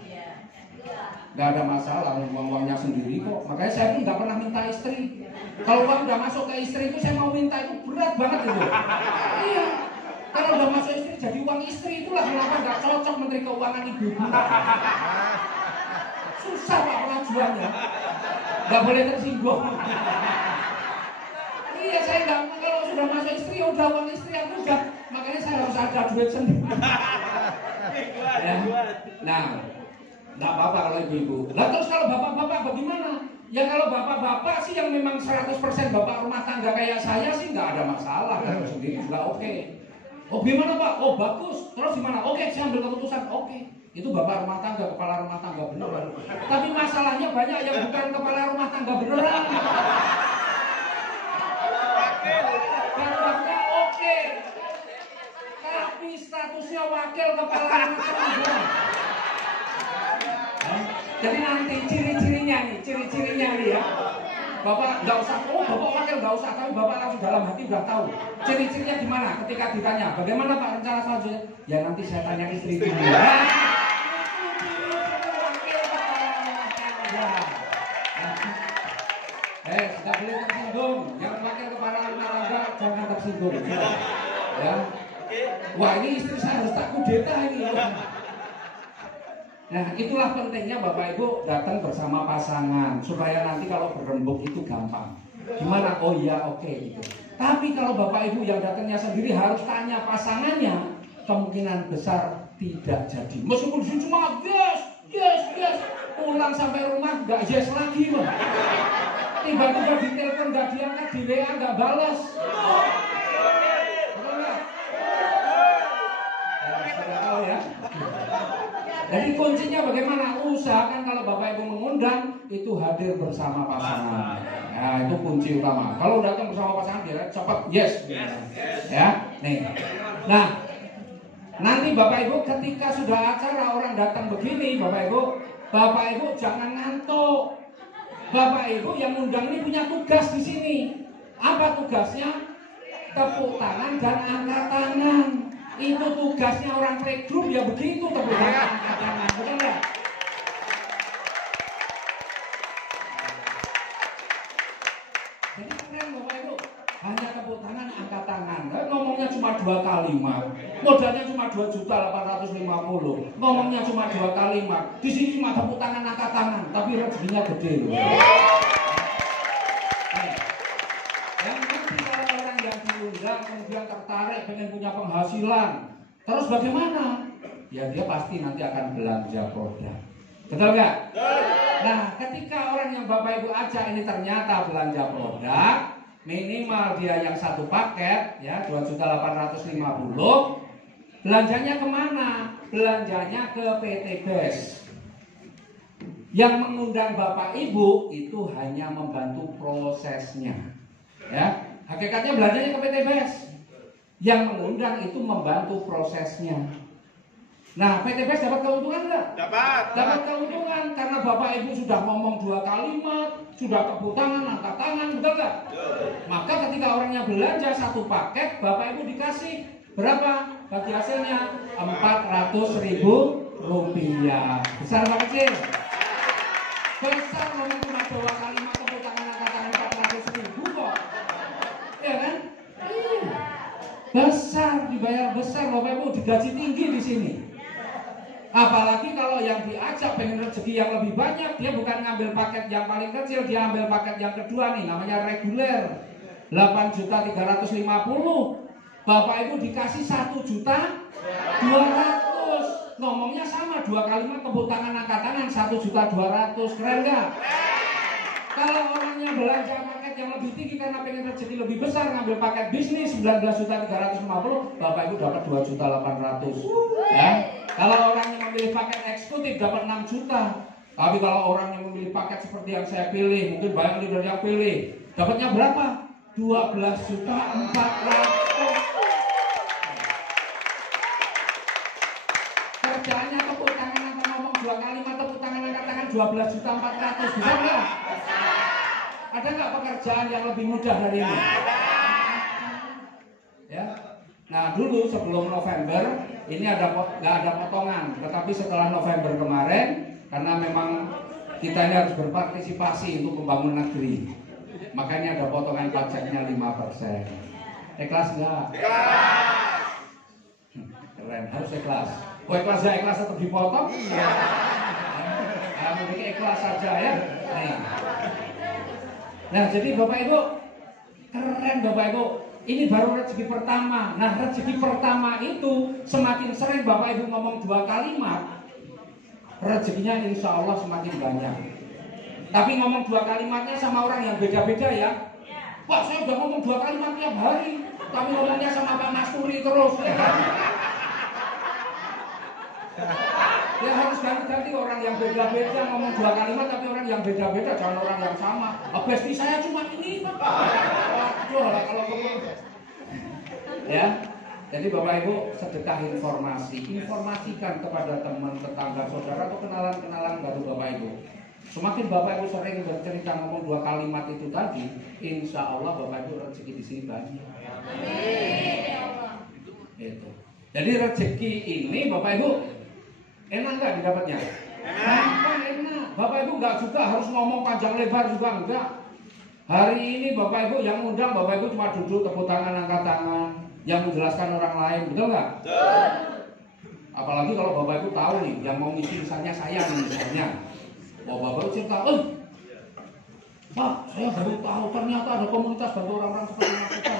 Nggak ada masalah, uang-uangnya sendiri kok. Makanya saya pun nggak pernah minta istri. Kalau uang udah masuk ke istri itu saya mau minta itu berat banget gitu. Iya. Kalau udah masuk istri jadi uang istri itulah kenapa nggak cocok Menteri Keuangan ibu-ibu. Susah Pak pengajuannya. Nggak boleh tersinggung. Iya saya nggak, kalau sudah masuk istri udah uang istri aku udah. Makanya saya harus ada duit sendiri. Ya. Nah. Nggak apa-apa kalau ibu-ibu. Lah terus kalau bapak-bapak bagaimana? Ya kalau bapak-bapak sih yang memang 100% bapak rumah tangga kayak saya sih nggak ada masalah. Kan sendiri juga oke. Oh gimana Pak? Oh bagus. Terus gimana? Oke saya ambil keputusan. Oke. Itu bapak rumah tangga, kepala rumah tangga beneran. Tapi masalahnya banyak yang bukan kepala rumah tangga beneran. Bapak oke. Tapi statusnya wakil kepala rumah tangga. Jadi nanti ciri-cirinya nih ya. Bapak nggak usah, bapak wakil nggak usah, tapi bapak langsung dalam hati udah tahu. Ciri-cirinya gimana? Ketika ditanya, bagaimana Pak rencana selanjutnya? Ya nanti saya tanya istri dulu. Tidak boleh tersinggung. Yang wakil kepala rumah tangga jangan tersinggung. Ya. Wah ini istri saya harus tak kudeta ini. Nah itulah pentingnya Bapak Ibu datang bersama pasangan supaya nanti kalau berembuk itu gampang. Gimana? Oh iya oke gitu. Tapi kalau Bapak Ibu yang datangnya sendiri harus tanya pasangannya, kemungkinan besar tidak jadi. Meskipun disitu cuma yes, pulang sampai rumah nggak yes lagi loh. Tiba-tiba ditelepon nggak diangkat, di WA nggak balas. Sudah tahu ya. Jadi kuncinya bagaimana? Usahakan kalau Bapak Ibu mengundang itu hadir bersama pasangan. Nah itu kunci utama. Kalau datang bersama pasangan dia cepat yes. Ya, nih. Nah, nanti Bapak Ibu ketika sudah acara orang datang begini, Bapak Ibu jangan ngantuk. Bapak Ibu yang undang ini punya tugas di sini. Apa tugasnya? Tepuk tangan dan angkat tangan. Itu tugasnya orang playgroup ya begitu tepuk tangan angkat tangan, betul nggak? Jadi keren Bapak Ibu, hanya tepuk tangan angkat tangan. Ngomongnya cuma 2 kalimat, modalnya cuma 2.850.000, ngomongnya cuma 2 kalimat. Di sini cuma tepuk tangan angkat tangan, tapi rezekinya gede loh. Kemudian tertarik pengen punya penghasilan, terus bagaimana? Ya dia pasti nanti akan belanja produk, betul nggak? Nah ketika orang yang Bapak Ibu ajak ini ternyata belanja produk, minimal dia yang satu paket ya 2.850.000, belanjanya kemana? Belanjanya ke PT BES. Yang mengundang Bapak Ibu itu hanya membantu prosesnya. Ya, hakikatnya belanjanya ke PT BES. Yang mengundang itu membantu prosesnya. Nah, PT BES dapat keuntungan nggak? Dapat keuntungan karena Bapak Ibu sudah ngomong 2 kalimat, sudah tepuk tangan, angkat tangan, betul nggak? Maka ketika orangnya belanja 1 paket, Bapak Ibu dikasih berapa? Bagi hasilnya 400.000 rupiah. Besar apa kecil? Besar, ngomong cuma 2 kalimat tepuk tangan, angkat tangan 400.000 kok. Ya kan? Besar, dibayar besar, Bapak Ibu digaji tinggi di sini. Apalagi kalau yang diajak pengen rezeki yang lebih banyak, dia bukan ngambil paket yang paling kecil, dia ambil paket yang kedua nih, namanya reguler 8.350.000. Bapak Ibu dikasih 1.200.000. Ngomongnya sama, 2 kalimat tepuk tangan angkat tangan 1.200.000. Keren nggak? Kalau orangnya belanja paket yang lebih tinggi karena pengen rezeki lebih besar, ngambil paket bisnis 19.350.000, Bapak Ibu dapat 2.800.000. Ya. Kalau orang yang memilih paket eksekutif dapat 6 juta. Tapi kalau orang yang memilih paket seperti yang saya pilih, mungkin banyak leader yang pilih, dapatnya berapa? 12.400.000. Kerjaannya tepuk tangan atau ngomong 2 kalimat tepuk tangan angkat tangan 12.400.000. Bisa nggak? Ada nggak pekerjaan yang lebih mudah dari ini? Ya. Nah dulu sebelum November ini nggak ada potongan, tetapi setelah November kemarin, karena memang kita ini harus berpartisipasi untuk membangun negeri, makanya ada potongan pajaknya 5%. Ikhlas nggak? Ikhlas. Keren, harus ikhlas. Oh ikhlas ya, ikhlas tetap dipotong? Iya. Nah, mungkin ikhlas saja ya. Nah jadi Bapak Ibu, keren Bapak Ibu. Ini baru rezeki pertama. Nah rezeki pertama itu semakin sering Bapak Ibu ngomong 2 kalimat, rezekinya insya Allah semakin banyak. Tapi ngomong 2 kalimatnya sama orang yang beda-beda ya. Wah saya udah ngomong 2 kalimat tiap hari, tapi ngomongnya sama Pak Masturi terus. Ya harus ganti-ganti orang yang beda-beda, ngomong 2 kalimat tapi orang yang beda-beda, jangan orang yang sama. Besti saya cuma ini Pak. Waduh kalau ya. Jadi Bapak Ibu sedekah informasikan kepada teman, tetangga, saudara atau kenalan-kenalan baru Bapak Ibu. Semakin Bapak Ibu sering bercerita ngomong 2 kalimat itu tadi, insya Allah Bapak Ibu rezeki di sini banyak. Itu. Jadi rezeki ini Bapak Ibu enak nggak didapatnya? Gampang, enak. Bapak Ibu nggak juga harus ngomong panjang lebar juga enggak. Hari ini Bapak Ibu yang undang Bapak Ibu cuma duduk tepuk tangan angkat tangan, yang menjelaskan orang lain, betul nggak? Betul. Apalagi kalau Bapak Ibu tahu nih, yang mau ngisi misalnya saya nih misalnya, Bapak Ibu cerita, Pak, saya baru tahu ternyata ada komunitas bantu orang-orang seperti kita.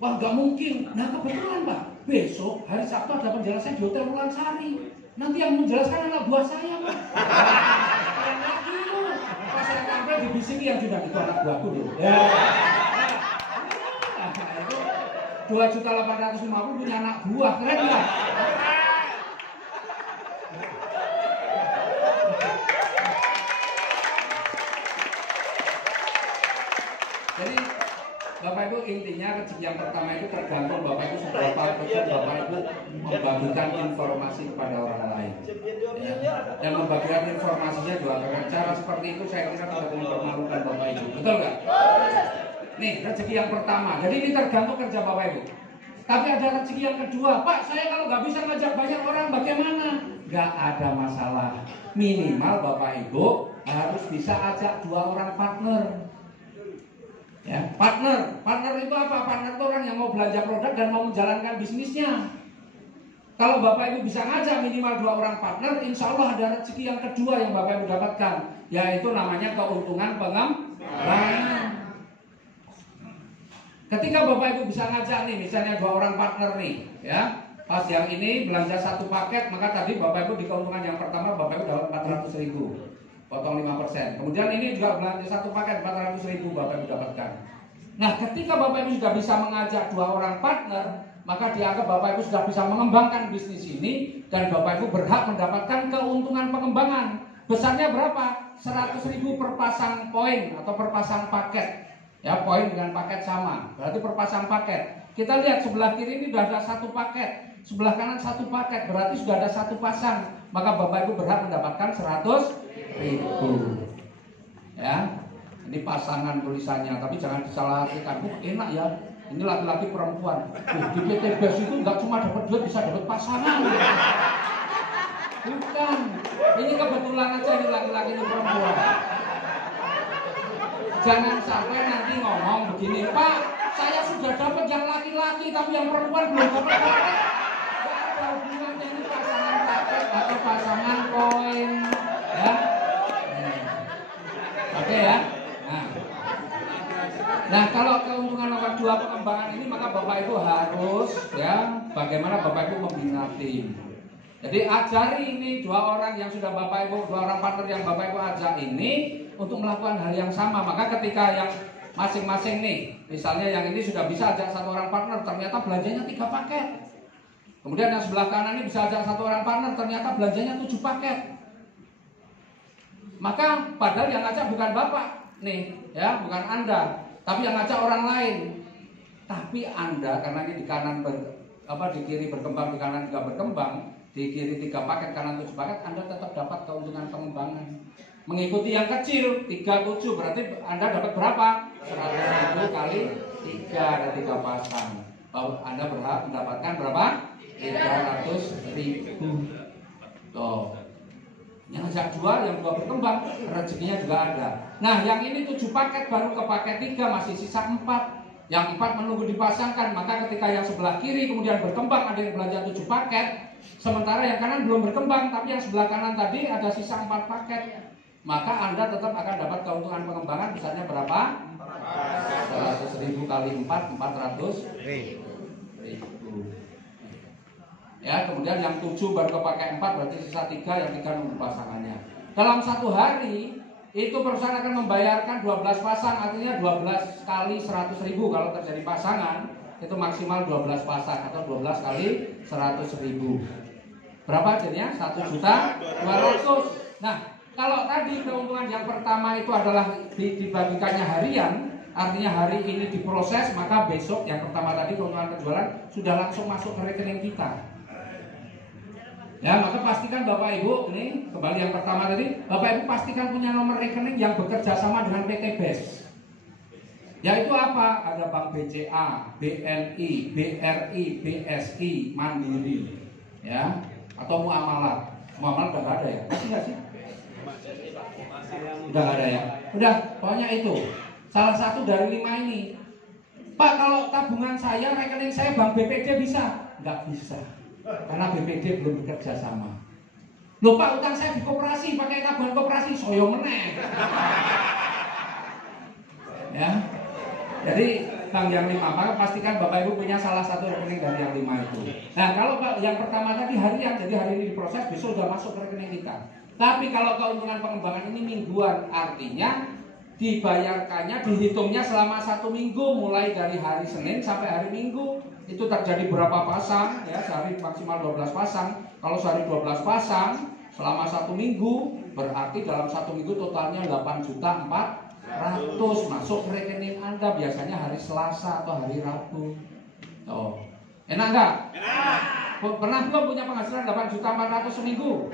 Wah nggak mungkin. Nah kebetulan Pak, besok hari Sabtu ada penjelasan di Hotel Wulansari. Nanti yang menjelaskan anak buah saya Pak. Keren lagi lu. Pas saya tampil dibisiki yang sudah itu anak buahku dulu. Ya. 2.850.000 punya anak buah, keren nggak? Jadi Bapak Ibu intinya rezeki yang pertama itu tergantung Bapak Ibu seberapa persen Bapak Ibu membagikan informasi kepada orang lain. Ya. Dan membagikan informasinya juga dengan cara seperti itu saya kira tidak mempermalukan Bapak Ibu. Betul nggak? Nih rezeki yang pertama. Jadi ini tergantung kerja Bapak Ibu. Tapi ada rezeki yang kedua. Pak saya kalau nggak bisa ngajak banyak orang bagaimana? Nggak ada masalah. Minimal Bapak Ibu harus bisa ajak 2 orang partner. Ya, partner itu apa? Partner itu orang yang mau belanja produk dan mau menjalankan bisnisnya. Kalau Bapak Ibu bisa ngajak minimal 2 orang partner, insya Allah ada rezeki yang kedua yang Bapak Ibu dapatkan, yaitu namanya keuntungan pengembangan. Ketika Bapak Ibu bisa ngajak nih, misalnya 2 orang partner nih, ya, pas yang ini belanja 1 paket, maka tadi Bapak Ibu di keuntungan yang pertama Bapak Ibu dapat 400.000. Potong 5%. Kemudian ini juga belanja 1 paket 400.000 Bapak Ibu dapatkan. Nah, ketika Bapak Ibu sudah bisa mengajak 2 orang partner, maka dianggap Bapak Ibu sudah bisa mengembangkan bisnis ini dan Bapak Ibu berhak mendapatkan keuntungan pengembangan. Besarnya berapa? 100.000 per pasang poin atau per pasang paket. Ya, poin dengan paket sama. Berarti perpasang paket. Kita lihat sebelah kiri ini sudah ada satu paket, sebelah kanan satu paket, berarti sudah ada satu pasang. Maka Bapak Ibu berhak mendapatkan 100.000. Ya, ini pasangan tulisannya, tapi jangan disalahartikan. Enak ya, ini laki-laki perempuan. Di PT BES itu nggak cuma dapat duit, bisa dapat pasangan. Bukan, ini kebetulan aja ini laki-laki ini perempuan. Jangan sampai nanti ngomong begini, Pak, saya sudah dapat yang laki-laki, tapi yang perempuan belum dapat. Gak ada hubungannya, ini pasangan paket atau pasangan koin, ya. Oke ya. Nah, kalau keuntungan nomor 2 pengembangan ini, maka Bapak Ibu harus ya, bagaimana Bapak Ibu membina tim. Jadi ajari ini 2 orang yang sudah Bapak Ibu, 2 orang partner yang Bapak Ibu ajak ini untuk melakukan hal yang sama. Maka ketika yang masing-masing nih, misalnya yang ini sudah bisa ajak 1 orang partner, ternyata belanjanya 3 paket. Kemudian yang sebelah kanan ini bisa ajak 1 orang partner, ternyata belanjanya 7 paket. Maka padahal yang ngajak bukan Bapak nih, ya, bukan Anda, tapi yang ngajak orang lain. Tapi Anda karena ini di kanan di kiri berkembang, di kanan juga berkembang, di kiri 3 paket, kanan 7 paket, Anda tetap dapat keuntungan pengembangan. Mengikuti yang kecil 37, berarti Anda dapat berapa? 100.000 kali 3, ada 3 pasang. Anda berhak mendapatkan berapa? 300.000. Tuh. Yang ngajak 2, yang 2 berkembang, rezekinya juga ada. Nah, yang ini 7 paket baru ke paket 3, masih sisa 4. Yang 4 menunggu dipasangkan. Maka ketika yang sebelah kiri kemudian berkembang, ada yang belanja 7 paket, sementara yang kanan belum berkembang, tapi yang sebelah kanan tadi ada sisa 4 paket. Maka Anda tetap akan dapat keuntungan pengembangan, misalnya berapa? 100.000 kali 4, 400.000. Ya, kemudian yang 7 baru kepakai 4, berarti sisa 3, yang 3 nunggu pasangannya. Dalam 1 hari itu perusahaan akan membayarkan 12 pasang, artinya 12 kali 100.000 kalau terjadi pasangan, itu maksimal 12 pasang atau 12 kali 100.000. Berapa jadinya? 1.200.000. Nah, kalau tadi keuntungan yang pertama itu adalah dibagikannya harian, artinya hari ini diproses, maka besok yang pertama tadi keuntungan penjualan sudah langsung masuk ke rekening kita. Ya, maka pastikan Bapak Ibu, ini kembali yang pertama tadi, Bapak Ibu pastikan punya nomor rekening yang bekerja sama dengan PT BES. Yaitu apa? Ada Bank BCA, BNI, BRI, BSI, Mandiri, ya, atau Muamalat. Muamalat udah ada ya? Masih nggak sih? Udah ada ya? Udah, pokoknya itu. Salah satu dari 5 ini. Pak, kalau tabungan saya, rekening saya Bank BPD bisa? Nggak bisa. Karena BPD belum bekerja sama. Loh Pak, utang saya di koperasi, pakai tabungan koperasi, soyo meneh. Ya. Jadi bank yang 5, maka pastikan Bapak Ibu punya salah satu rekening dari yang 5 itu. Nah, kalau yang pertama tadi harian, jadi hari ini diproses, besok sudah masuk ke rekening kita. Tapi kalau keuntungan pengembangan ini mingguan, artinya dibayarkannya, dihitungnya selama 1 minggu, mulai dari hari Senin sampai hari Minggu. Itu terjadi berapa pasang, ya, sehari maksimal 12 pasang. Kalau sehari 12 pasang selama 1 minggu, berarti dalam 1 minggu totalnya 8.400.000 masuk ke rekening Anda, biasanya hari Selasa atau hari Rabu. Oh, enak nggak? Enak. Pernah belum punya penghasilan 8.400.000 seminggu?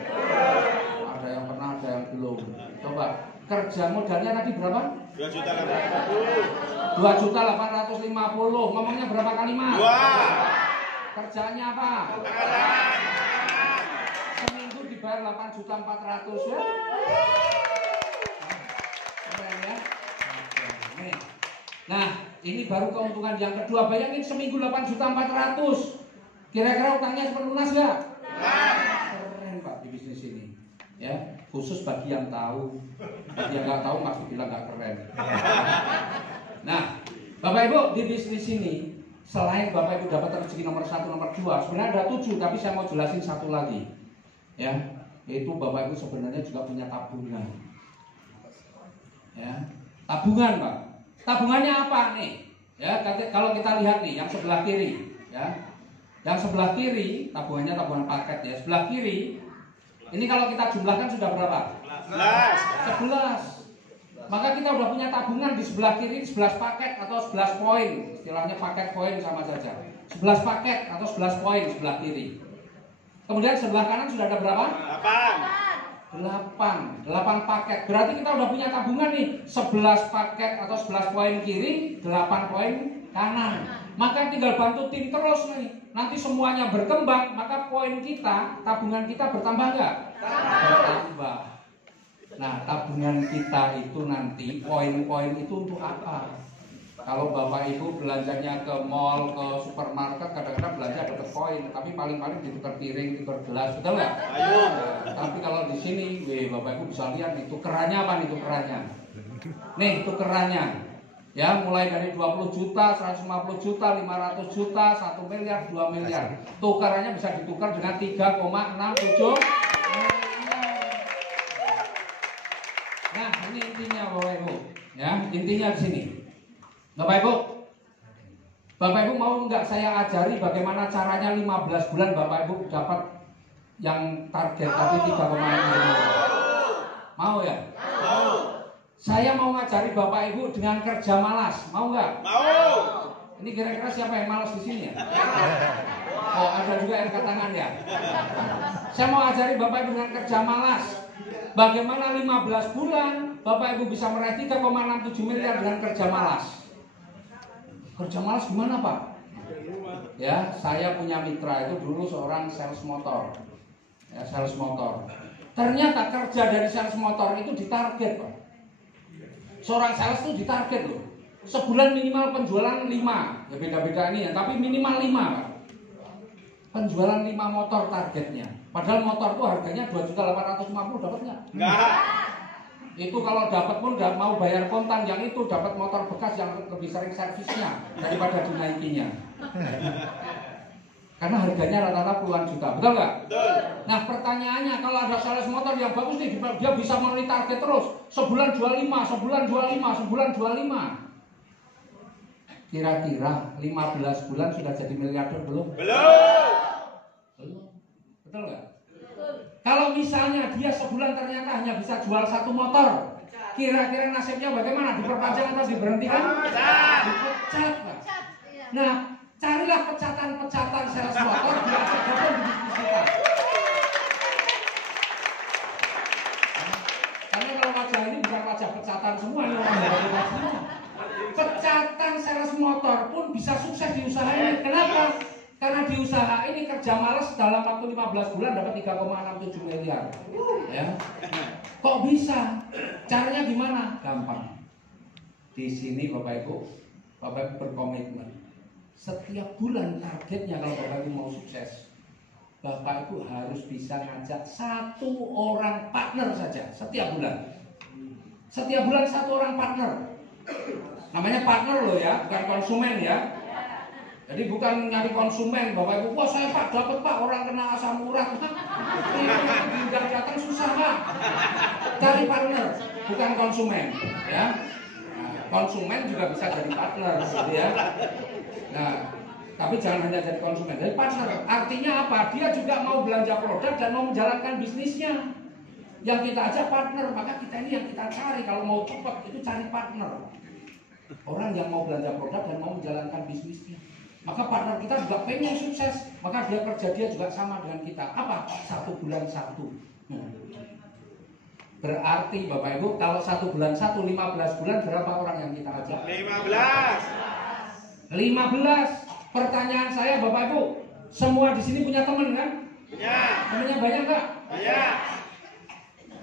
Ada yang pernah, ada yang belum. Coba kerja modalnya tadi berapa? 2.850.000. Ngomongnya berapa kalimat? 2. Kerjanya apa? Seminggu dibayar 8.400.000 ya. Keren ya. Nah, ini baru keuntungan yang kedua. Bayangin seminggu 8.400.000. Kira-kira utangnya sempat lunas nggak? Keren Pak di bisnis ini. Ya, khusus bagi yang tahu. Bagi yang nggak tahu pasti bilang nggak keren. Nah, Bapak Ibu di bisnis ini, selain Bapak Ibu dapat rezeki nomor 1, nomor 2, sebenarnya ada 7, tapi saya mau jelasin 1 lagi. Ya, yaitu Bapak Ibu sebenarnya juga punya tabungan. Ya, tabungan Pak. Tabungannya apa nih? Ya, kalau kita lihat nih, yang sebelah kiri, ya, yang sebelah kiri tabungannya tabungan paket ya. Sebelah kiri, ini kalau kita jumlahkan sudah berapa? 11. Maka kita udah punya tabungan di sebelah kiri 11 paket atau 11 poin. Istilahnya paket poin sama saja. 11 paket atau 11 poin sebelah kiri. Kemudian sebelah kanan sudah ada berapa? 8 paket. Berarti kita udah punya tabungan nih 11 paket atau 11 poin kiri, 8 poin kanan. Maka tinggal bantu tim terus nih. Nanti semuanya berkembang, maka poin kita, tabungan kita bertambah nggak? Bertambah. Nah, tabungan kita itu nanti poin-poin itu untuk apa? Kalau Bapak Ibu belanjanya ke mall, ke supermarket, kadang-kadang belanja dapat poin, tapi paling-paling ditukar piring, tukar gelas, betul nggak? Ayo. Tapi kalau di sini, Bapak Ibu bisa lihat nih, tukerannya apa nih tukerannya? Nih tukerannya, ya mulai dari 20 juta, 150 juta, 500 juta, 1 miliar, 2 miliar. Tukerannya bisa ditukar dengan 3,67. Nah, ini intinya Bapak Ibu, ya intinya di sini. Bapak Ibu mau nggak saya ajari bagaimana caranya 15 bulan Bapak Ibu dapat yang target tapi 3,6 miliar? Mau ya? Mau. Saya mau ngajari Bapak Ibu dengan kerja malas, mau nggak? Mau. Ini kira-kira siapa yang malas di sini ya? Oh, ada juga yang angkat tangan ya. Saya mau ajari Bapak Ibu dengan kerja malas. Bagaimana 15 bulan Bapak Ibu bisa meraih 3,67 miliar dengan kerja malas? Kerja malas gimana Pak? Ya, saya punya mitra itu dulu seorang sales motor. Ya, sales motor. Ternyata kerja dari sales motor itu ditarget Pak. Seorang sales itu ditarget loh. Sebulan minimal penjualan 5. Ya beda-beda ini ya, tapi minimal 5 Pak. Penjualan 5 motor targetnya. Padahal motor itu harganya 2.850.000 dapat nggak? Enggak. Itu kalau dapat pun nggak mau bayar kontan, yang itu dapat motor bekas yang lebih sering servisnya daripada dinaikinya. Karena harganya rata-rata puluhan juta, betul nggak? Betul. Nah pertanyaannya, kalau ada sales motor yang bagus nih, dia bisa memenuhi target terus. Sebulan jual 5, sebulan jual 5, sebulan jual 5. Kira-kira 15 bulan sudah jadi miliarder belum? Belum. Belum. Betul nggak? Kalau misalnya dia sebulan ternyata hanya bisa jual 1 motor, kira-kira nasibnya bagaimana? Diperpanjang atau diberhentikan? Dipecat, Pak. Nah, carilah pecatan-pecatan sales motor, diajak gabung di bisnis kita. Karena kalau wajah ini bukan wajah pecatan semua, ini orang hebat semua. Pecatan sales motor pun bisa sukses di usaha ini. Kenapa? Karena di usaha ini kerja malas dalam waktu 15 bulan dapat 3,67 miliar. Ya. Kok bisa? Caranya gimana? Gampang. Di sini Bapak Ibu berkomitmen. Setiap bulan targetnya kalau Bapak Ibu mau sukses, Bapak Ibu harus bisa ngajak 1 orang partner saja setiap bulan. Setiap bulan 1 orang partner. Namanya partner loh ya, bukan konsumen ya. Jadi bukan nyari konsumen, Bapak Ibu, wah saya Pak dapat Pak orang kena asam urat. Tinggal datang susah Pak. Cari partner, bukan konsumen, ya. Nah, konsumen juga bisa jadi partner, gitu ya. Nah, tapi jangan hanya jadi konsumen, jadi partner. Artinya apa? Dia juga mau belanja produk dan mau menjalankan bisnisnya. Yang kita ajak partner, maka kita ini yang kita cari kalau mau cepat itu cari partner. Orang yang mau belanja produk dan mau menjalankan bisnisnya. Maka partner kita juga pengen sukses, maka dia kerja dia juga sama dengan kita. Apa? 1 bulan 1. Berarti Bapak Ibu kalau 1 bulan 1, 15 bulan berapa orang yang kita ajak? 15. Pertanyaan saya Bapak Ibu, semua di sini punya teman kan? Punya. Temannya banyak nggak? Banyak.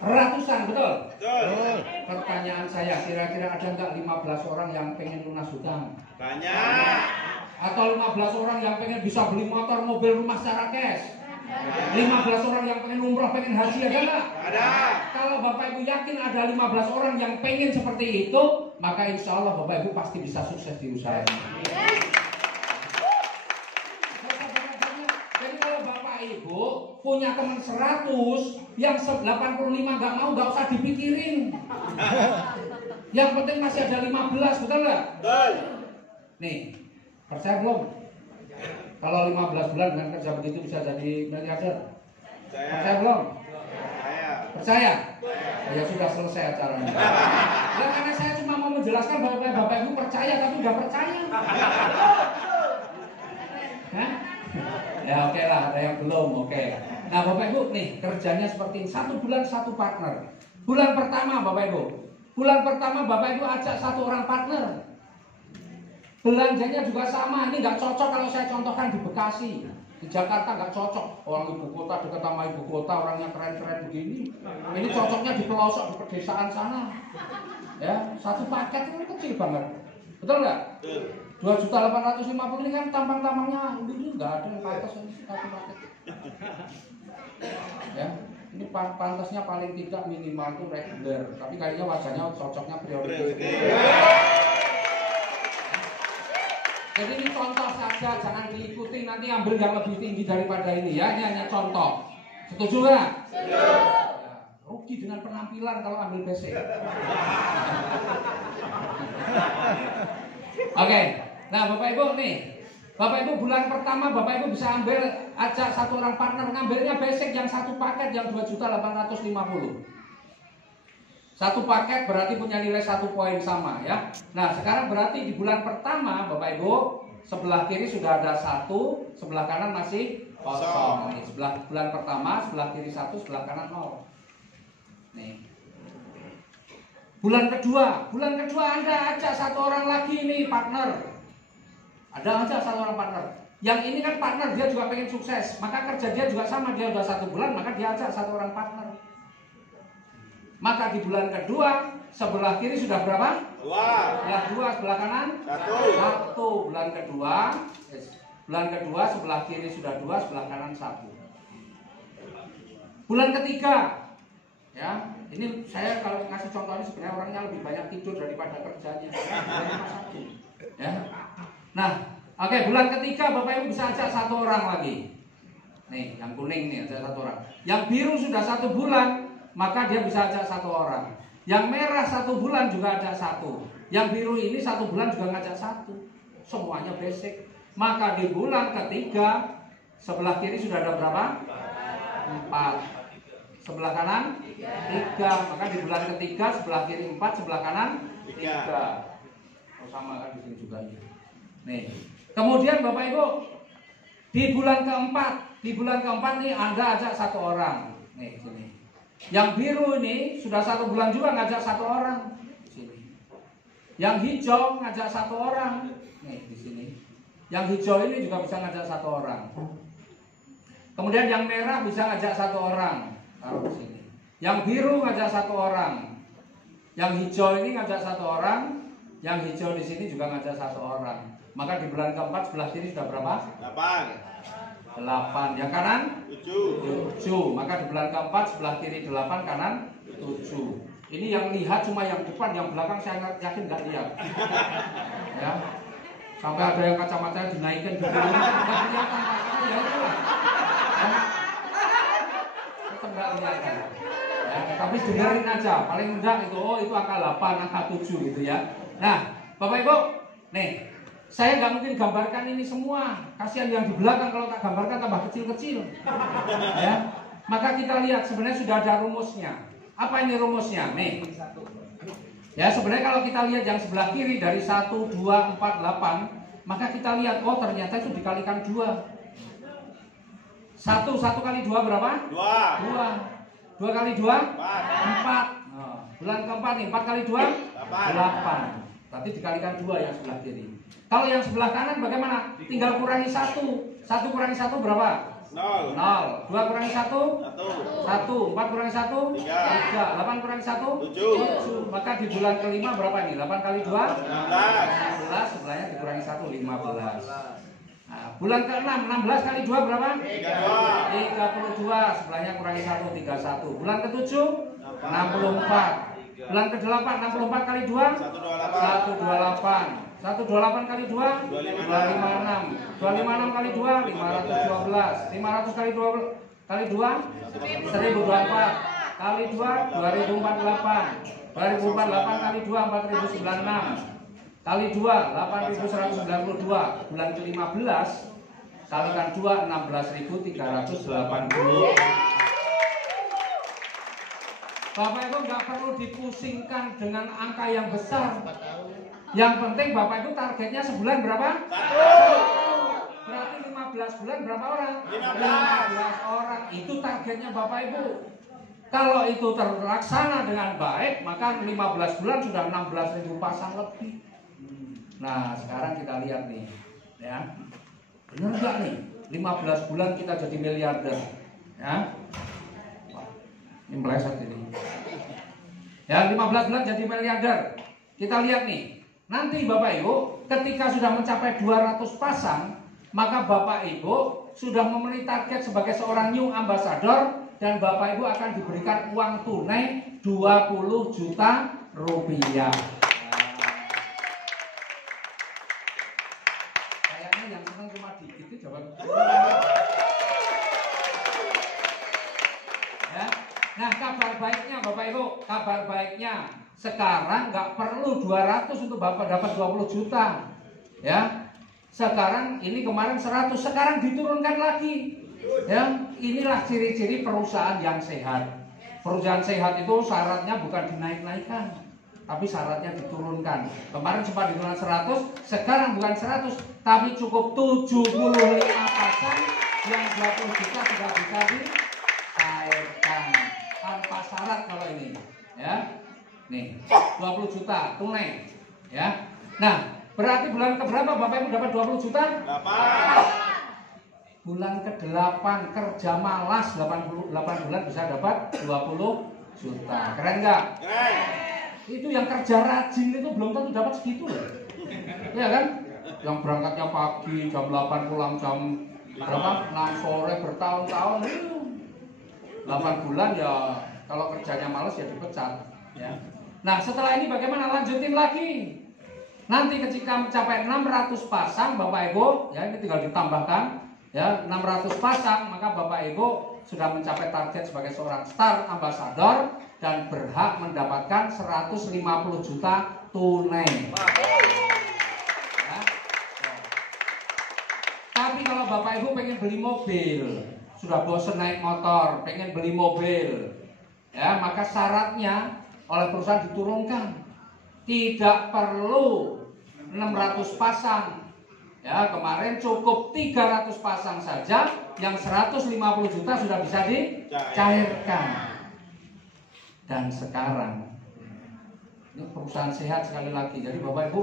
Ratusan, betul? Betul. Pertanyaan saya, kira-kira ada nggak 15 orang yang pengen lunas hutang? Banyak. Atau 15 orang yang pengen bisa beli motor, mobil, rumah secara cash? 15 orang yang pengen umroh, pengen haji, ada nggak? Ada. Kalau Bapak Ibu yakin ada 15 orang yang pengen seperti itu, maka insya Allah Bapak Ibu pasti bisa sukses di usaha ini. Jadi kalau Bapak Ibu punya teman 100, yang 85 nggak mau, nggak usah dipikirin. Yang penting masih ada 15, betul nggak? Betul. Nih, percaya belum? Kalau 15 bulan dengan kerja begitu bisa jadi miliarder? Percaya belum? Saya. Percaya? Ya sudah selesai acaranya. Ya karena saya cuma mau menjelaskan bahwa Bapak Ibu percaya tapi nggak percaya. Hah? Ya oke lah, ada yang belum, oke. Nah Bapak Ibu nih kerjanya seperti ini, 1 bulan 1 partner. Bulan pertama Bapak Ibu, Bapak Ibu ajak 1 orang partner. Belanjanya juga sama, ini nggak cocok kalau saya contohkan di Bekasi. Di Jakarta nggak cocok, orang ibu kota dekat sama ibu kota, orangnya keren-keren begini. Ini cocoknya di pelosok, di pedesaan sana. Ya, 1 paket itu kecil banget. Betul nggak? 2.850.000 ini kan tampang-tampangnya ini nggak ada yang pantas 1 paket. Ya, ini pantasnya paling tidak minimal itu reguler, tapi kayaknya wajahnya cocoknya prioritas. Jadi ini contoh saja, jangan diikuti, nanti ambil yang lebih tinggi daripada ini ya. Ini hanya contoh. Setuju nggak? Setuju. Ya, rugi dengan penampilan kalau ambil basic. Oke, nah Bapak Ibu nih, Bapak Ibu bulan pertama Bapak Ibu bisa ambil ajak 1 orang partner, ngambilnya basic yang 1 paket yang 2.850.000. 1 paket berarti punya nilai 1 poin sama ya. Nah sekarang berarti di bulan pertama Bapak Ibu sebelah kiri sudah ada 1, sebelah kanan masih kosong. Nih, bulan pertama sebelah kiri 1, sebelah kanan 0. Nih. Bulan kedua Anda ajak 1 orang lagi nih partner. Ada aja 1 orang partner. Yang ini kan partner dia juga pengen sukses, maka kerja dia juga sama, dia udah 1 bulan maka dia ajak 1 orang partner. Maka di bulan kedua sebelah kiri sudah berapa? 2. Sebelah kanan 1. Bulan kedua sebelah kiri sudah 2, sebelah kanan 1. Bulan ketiga, ya ini saya kalau kasih contoh ini sebenarnya orangnya lebih banyak tidur daripada kerjanya. Ya. Nah, oke, bulan ketiga Bapak Ibu bisa ajak 1 orang lagi. Nih, yang kuning nih ajak 1 orang. Yang biru sudah 1 bulan, maka dia bisa ajak 1 orang. Yang merah 1 bulan juga ajak 1. Yang biru ini 1 bulan juga ngajak 1. Semuanya basic. Maka di bulan ketiga sebelah kiri sudah ada berapa? 4. Sebelah kanan 3. Maka di bulan ketiga sebelah kiri 4, sebelah kanan 3. Oh, sama kan di sini juga ini. Nih. Kemudian Bapak Ibu di bulan keempat nih Anda ajak 1 orang. Nih sini. Yang biru ini sudah 1 bulan juga ngajak 1 orang. Di sini. Yang hijau ngajak 1 orang. Nih di sini. Yang hijau ini juga bisa ngajak 1 orang. Kemudian yang merah bisa ngajak 1 orang. Taruh di sini. Yang biru ngajak 1 orang. Yang hijau ini ngajak 1 orang. Yang hijau di sini juga ngajak 1 orang. Maka di bulan keempat sebelah kiri sudah berapa? 8. Yang kanan 7. Maka di bulan keempat sebelah kiri 8, kanan 7. Ini yang lihat cuma yang depan, yang belakang saya yakin nggak lihat. Ya. Sampai ada yang kacamatanya dinaikin dulu. Nggak kelihatan ya itulah. Tetap nggak kelihatan. Ya, tapi dengerin aja. Paling enggak itu itu angka 8, angka 7 gitu ya. Nah, Bapak Ibu, nih. Saya nggak mungkin gambarkan ini semua. Kasihan yang di belakang kalau tak gambarkan tambah kecil-kecil. Ya. Maka kita lihat sebenarnya sudah ada rumusnya. Apa ini rumusnya? Nih. Ya sebenarnya kalau kita lihat yang sebelah kiri dari 1, 2, 4, 8, maka kita lihat oh ternyata itu dikalikan 2. 1 kali 2 berapa? 2. 2 kali 2? 4. Nah, bulan keempat nih 4 kali 2? 8. Berarti dikalikan 2 yang sebelah kiri. Kalau yang sebelah kanan bagaimana? Tinggal kurangi 1. 1 kurangi 1 berapa? 0. 2 kurangi 1? 1. 4 kurangi 1? 3. 8 kurangi 1? 7. Maka di bulan kelima berapa ini? 8 kali 2? 16. Sebelahnya dikurangi 1, 15. Nah, bulan ke-6, 16 kali 2 berapa? 32. Sebelahnya kurangi 1, 31. Bulan ke-7? 64. Bulan ke-8, 64 kali 2? 128. 128 kali 2? 256. 256 kali 2? 512. 500 kali 2? Kali 2? 1024. Kali 2? 2048. 2048 kali 2? 4096. Kali 2? 8192. Bulan ke-15 kalikan 2? 16.380. Bapak Ibu nggak perlu dipusingkan dengan angka yang besar. Yang penting Bapak Ibu targetnya sebulan berapa? 1. Berarti 15 bulan berapa orang? 15 orang. Itu targetnya Bapak Ibu. Kalau itu terlaksana dengan baik, maka 15 bulan sudah 16.000 pasang lebih. Nah, sekarang kita lihat nih, ya. Benar nggak nih? 15 bulan kita jadi miliarder, ya. Wah, ini meleset ini. Ya, 15 bulan jadi miliarder. Kita lihat nih. Nanti Bapak Ibu, ketika sudah mencapai 200 pasang, maka Bapak Ibu sudah memenuhi target sebagai seorang new ambassador. Dan Bapak Ibu akan diberikan uang tunai 20 juta rupiah. Kayaknya yang senang cuma dikit itu jawab. Ya. Nah, kabar baiknya Bapak Ibu, kabar baiknya sekarang nggak perlu 200 untuk Bapak dapat 20 juta. Ya. Sekarang ini kemarin 100, sekarang diturunkan lagi. Ya, inilah ciri-ciri perusahaan yang sehat. Perusahaan sehat itu syaratnya bukan dinaik-naikkan, tapi syaratnya diturunkan. Kemarin sempat diturunkan 100, sekarang bukan 100, tapi cukup 75 pasang yang 20 juta sudah bisa dicairkan tanpa syarat kalau ini. Ya, nih 20 juta tunai. Ya, nah berarti bulan keberapa Bapak Ibu dapat 20 juta? Bulan ke-8 kerja malas 8 bulan bisa dapat 20 juta. Keren nggak? Keren. Itu yang kerja rajin itu belum tentu dapat segitu loh. Iya kan? Yang berangkatnya pagi jam 8 pulang jam berapa? 6 sore bertahun-tahun itu. 8 bulan ya kalau kerjanya malas ya dipecat, ya. Nah, setelah ini bagaimana lanjutin lagi? Nanti ketika mencapai 600 pasang Bapak Ibu, ya ini tinggal ditambahkan. Ya, 600 pasang, maka Bapak Ibu sudah mencapai target sebagai seorang star ambassador dan berhak mendapatkan 150 juta tunai. Ya. Tapi kalau Bapak Ibu pengen beli mobil, sudah bosan naik motor, pengen beli mobil, ya maka syaratnya oleh perusahaan diturunkan. Tidak perlu 600 pasang. Ya, kemarin cukup 300 pasang saja, yang 150 juta sudah bisa dicairkan. Dan sekarang ini perusahaan sehat sekali lagi. Jadi Bapak Ibu,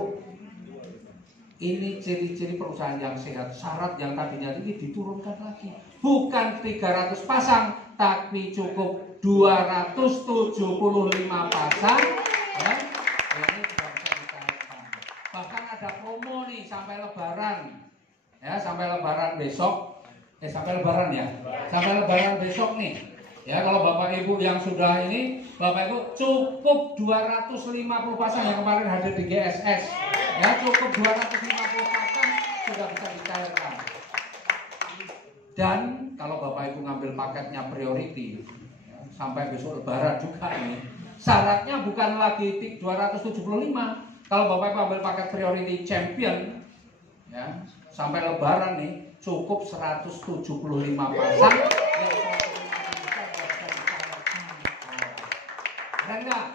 ini ciri-ciri perusahaan yang sehat. Syarat yang tadinya tinggi diturunkan lagi. Bukan 300 pasang, tapi cukup 275 pasang. Ya, ini sudah bisa dicairkan. Bahkan ada promo nih sampai Lebaran, ya sampai Lebaran besok, sampai Lebaran ya, sampai Lebaran besok nih, ya kalau Bapak Ibu yang sudah ini, Bapak Ibu cukup 250 pasang yang kemarin hadir di GSS, ya cukup 250 pasang sudah bisa dicairkan. Dan kalau Bapak Ibu ngambil paketnya priority, ya, sampai besok Lebaran juga nih, syaratnya bukan lagi 275. Kalau Bapak Ibu ambil paket priority champion, ya sampai Lebaran nih cukup 175 pasang. Keren nggak?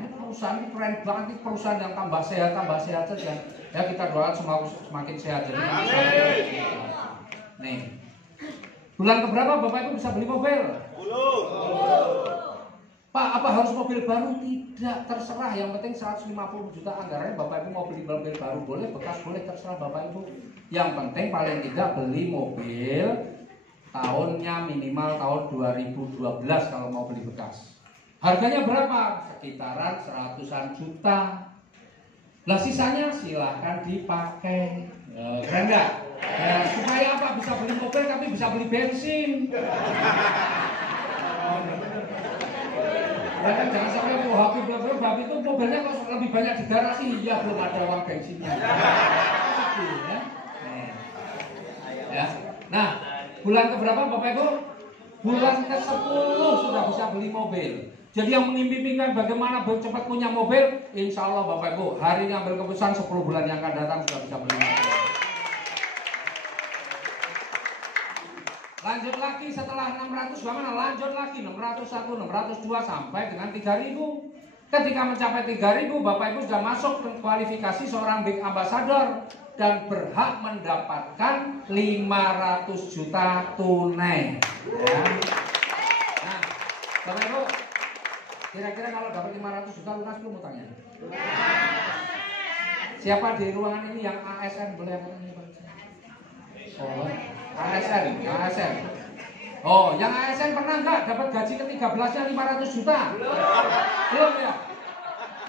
Ini perusahaan ini keren banget, ini perusahaan yang tambah sehat saja. Ya kita doakan semakin sehat. Jadi nih bulan keberapa Bapak Ibu bisa beli mobil? Pak, apa harus mobil baru? Tidak, terserah. Yang penting 150 juta anggarannya Bapak Ibu mau beli mobil baru boleh, bekas boleh, terserah Bapak Ibu. Yang penting paling tidak beli mobil tahunnya minimal tahun 2012 kalau mau beli bekas. Harganya berapa? Sekitaran 100-an juta. Lah sisanya silahkan dipakai. Keren nggak? Ya, supaya apa? Bisa beli mobil tapi bisa beli bensin. Ya kan jangan sampai habis berapa itu mobilnya kok lebih banyak di garasi, ya belum ada uang bensinnya. Ya. Nah, bulan keberapa Bapak Ibu? Bulan ke-10 sudah bisa beli mobil. Jadi yang mengimpikan bagaimana cepat punya mobil, insya Allah Bapak Ibu hari ini ambil keputusan 10 bulan yang akan datang sudah bisa beli mobil. Lanjut lagi setelah 600 bagaimana? Lanjut lagi 601, 602 sampai dengan 3000. Ketika mencapai 3000, Bapak Ibu sudah masuk ke kualifikasi seorang big ambassador dan berhak mendapatkan 500 juta tunai. Ya. Nah, Bapak Ibu, kira-kira kalau dapat 500 juta lunas belum utangnya? Siapa di ruangan ini yang ASN boleh angkat tangannya, Pak? Oh, ASN. Oh, yang ASN pernah nggak dapat gaji ke-13-nya 500 juta? Belum ya?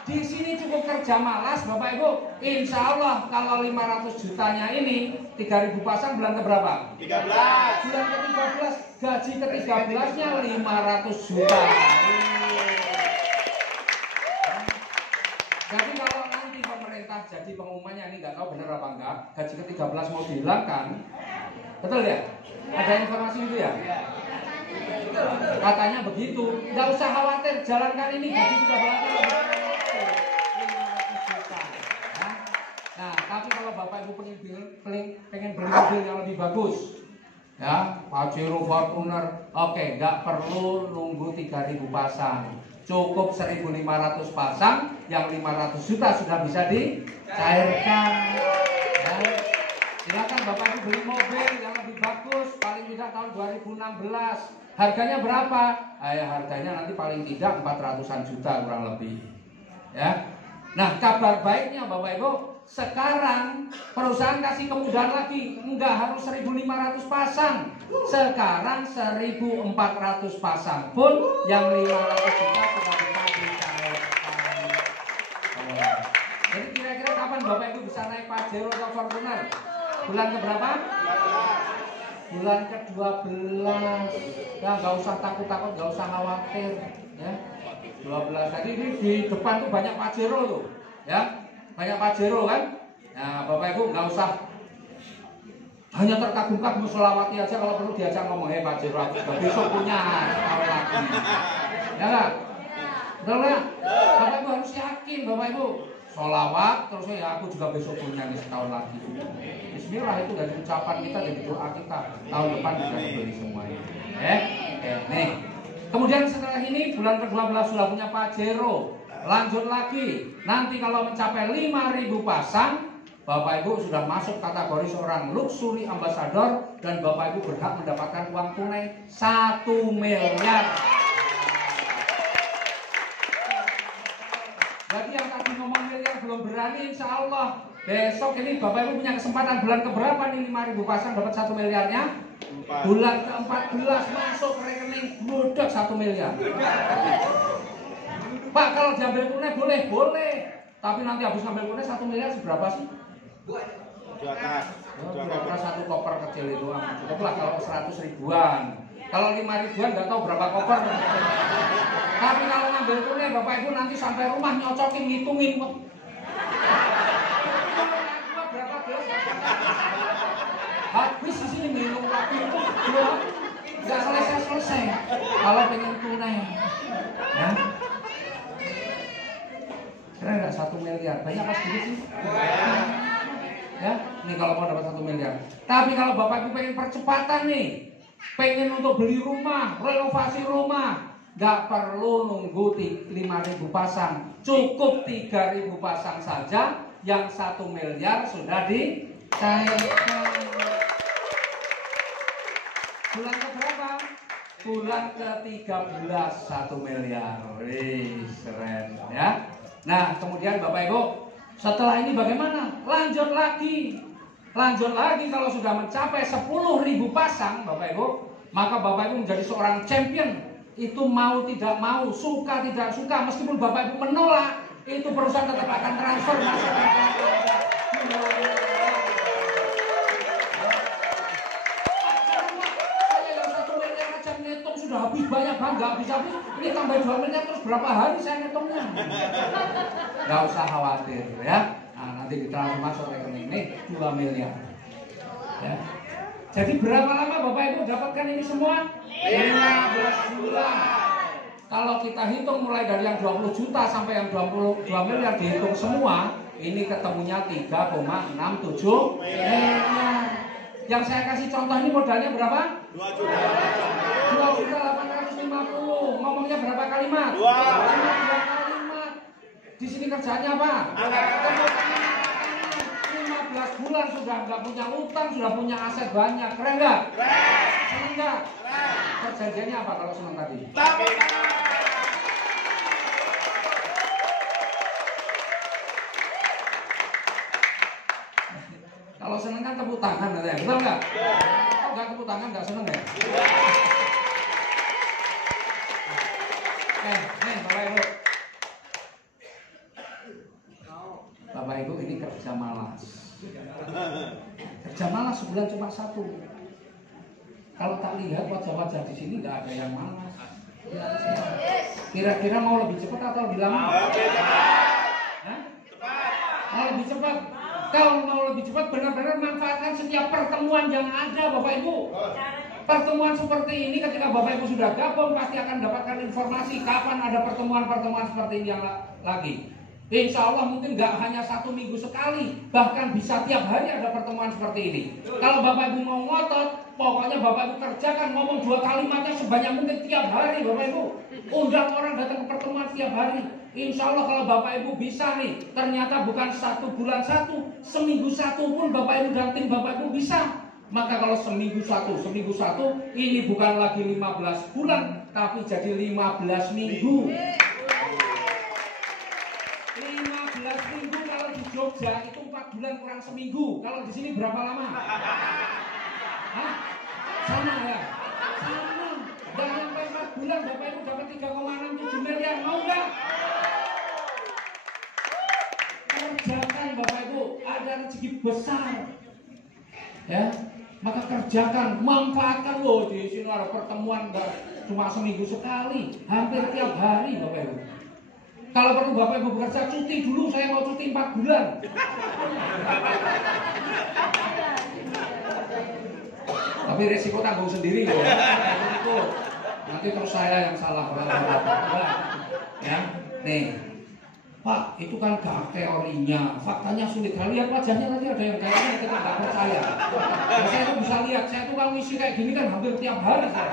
Di sini cukup kerja malas, Bapak Ibu. Insya Allah kalau 500 jutanya ini 3.000 pasang bulan ke berapa? 13. Bulan ke-13, gaji ke-13-nya 500 juta. Jadi kalau nanti pemerintah jadi pengumumannya ini nggak tahu benar apa enggak, gaji ke-13 mau dihilangkan, betul ya? Ada informasi itu ya? Katanya begitu. Nggak usah khawatir, jalankan ini gaji 13-nya 500 juta. Nah, tapi kalau Bapak Ibu pengen beli mobil yang lebih bagus, ya, Pajero, Fortuner, oke, nggak perlu nunggu 3.000 pasang. Cukup 1.500 pasang, yang 500 juta sudah bisa dicairkan. Ya. Silakan Bapak Ibu beli mobil yang lebih bagus, paling tidak tahun 2016. Harganya berapa? Harganya nanti paling tidak 400-an juta kurang lebih. Ya. Nah, kabar baiknya Bapak Ibu, sekarang perusahaan kasih kemudahan lagi, enggak harus 1.500 pasang. Sekarang 1.400 pasang pun yang 500 juta sudah bisa dicairkan. Jadi kira-kira kapan Bapak Ibu bisa naik Pajero atau Fortuner? Bulan ke berapa? Bulan ke-12. Ya, nggak usah takut-takut, nggak usah khawatir. Ya, 12. Tadi di depan tuh banyak Pajero tuh, ya, banyak Pajero kan? Nah, Bapak Ibu nggak usah hanya terkagum-kagum selawati aja, kalau perlu diajak ngomong, Pajero aku juga besok punya tahun lagi. Ya nggak? Betul nggak? Bapak Ibu harus yakin, Bapak Ibu. Sholawat terus ya aku juga besok punya nih setahun lagi. Bismillah, itu dari ucapan kita, dari doa kita, tahun depan bisa dibeli semuanya. Nih. Kemudian setelah ini bulan ke-12 sudah punya Pajero. Lanjut lagi. Nanti kalau mencapai 5.000 pasang, Bapak Ibu sudah masuk kategori seorang luxury ambassador dan Bapak Ibu berhak mendapatkan uang tunai 1 miliar. Jadi yang tadi ngomong miliar belum berani, insya Allah besok ini Bapak Ibu punya kesempatan. Bulan keberapa nih 5.000 pasang dapat 1 miliarnya? Bulan ke-14 masuk rekening budak 1 miliar. Pak, kalau diambil tunai boleh. Tapi nanti habis ngambil tunai 1 miliar seberapa sih? Kira-kira 1 koper kecil itu cukuplah kalau 100 ribuan. Kalau 5 ribuan nggak tahu berapa koper. Tapi kalau ngambil tunai Bapak Ibu nanti sampai rumah nyocokin, ngitungin kok. Berapa gelas? Habis di sini minum kopi itu nggak selesai. Kalau pengen tunai, ya. Kira nggak 1 miliar? Banyak pas sedikit sih? Ya, ini kalau mau dapat 1 miliar. Tapi kalau Bapak Ibu pengen percepatan nih, pengen untuk beli rumah, renovasi rumah, nggak perlu nunggu 5.000 pasang, cukup 3.000 pasang saja, yang 1 miliar sudah dicairkan. Bulan ke berapa? Bulan ke-13 1 miliar. Wih, keren ya. Nah, kemudian Bapak Ibu, setelah ini bagaimana? Lanjut lagi kalau sudah mencapai 10.000 pasang Bapak Ibu, maka Bapak Ibu menjadi seorang champion. Itu mau tidak mau, suka tidak suka, meskipun Bapak Ibu menolak, itu perusahaan tetap akan transfer masuk ke sudah habis banyak banget, nggak habis-habis, ini tambah 2 miliar terus berapa hari saya ngitungnya. Nggak usah khawatir ya. Nah, nanti ditransfer masuk rekening ini 2 miliar. Ya. Jadi berapa lama Bapak Ibu dapatkan ini semua? 15 bulan. Kalau kita hitung mulai dari yang 20 juta sampai yang 22 miliar dihitung semua, ini ketemunya 3,67 miliar. Yang saya kasih contoh ini modalnya berapa? 2.850. Ngomongnya berapa kalimat? 2 kalimat. Di sini kerjanya apa? 15 bulan sudah nggak punya utang, sudah punya aset banyak. Keren nggak? Seneng nggak? Perjanjiannya apa kalau seneng tadi? Kalau seneng kan tepuk tangan, betul nggak? Kalau nggak tepuk tangan nggak seneng ya? Bapak Ibu. Bapak Ibu ini kerja malas. Kerja malas sebulan cuma 1. Kalau tak lihat wajah-wajah di sini nggak ada yang malas. Kira-kira mau lebih cepat atau lebih lama? Mau lebih cepat. Kalau mau lebih cepat benar-benar manfaatkan setiap pertemuan yang ada, Bapak Ibu. Pertemuan seperti ini ketika Bapak Ibu sudah gabung pasti akan dapatkan informasi kapan ada pertemuan-pertemuan seperti ini yang lagi. Insya Allah mungkin nggak hanya 1 minggu sekali, bahkan bisa tiap hari ada pertemuan seperti ini. Kalau Bapak Ibu mau ngotot, pokoknya Bapak Ibu kerjakan, ngomong 2 kalimatnya sebanyak mungkin tiap hari, Bapak Ibu. Undang orang datang ke pertemuan tiap hari. Insya Allah kalau Bapak Ibu bisa nih, ternyata bukan 1 bulan 1, seminggu 1 pun Bapak Ibu dan tim Bapak Ibu bisa. Maka kalau seminggu satu, ini bukan lagi 15 bulan, tapi jadi 15 minggu. 15 minggu kalau di Jogja itu 4 bulan kurang seminggu. Kalau di sini berapa lama? Hah? Sama ya? Sama. Dan sampai 4 bulan Bapak Ibu dapat 3,67 miliar. Mau nggak? Kerjakan Bapak Ibu, ada rezeki besar. Ya, maka kerjakan, manfaatkan loh. Di sini ada pertemuan nggak cuma seminggu sekali, hampir tiap hari Bapak Ibu. Kalau perlu Bapak Ibu bekerja, cuti dulu, saya mau cuti 4 bulan. Tapi resiko tanggung sendiri loh. Nanti terus saya yang salah. Ya, nih. Pak, itu kan gak teorinya, faktanya sulit. Lihat wajahnya tadi ada yang kayaknya kita nggak percaya. Nah, saya tuh bisa lihat, saya tuh kalau ngisi kayak gini kan hampir tiap hari saya.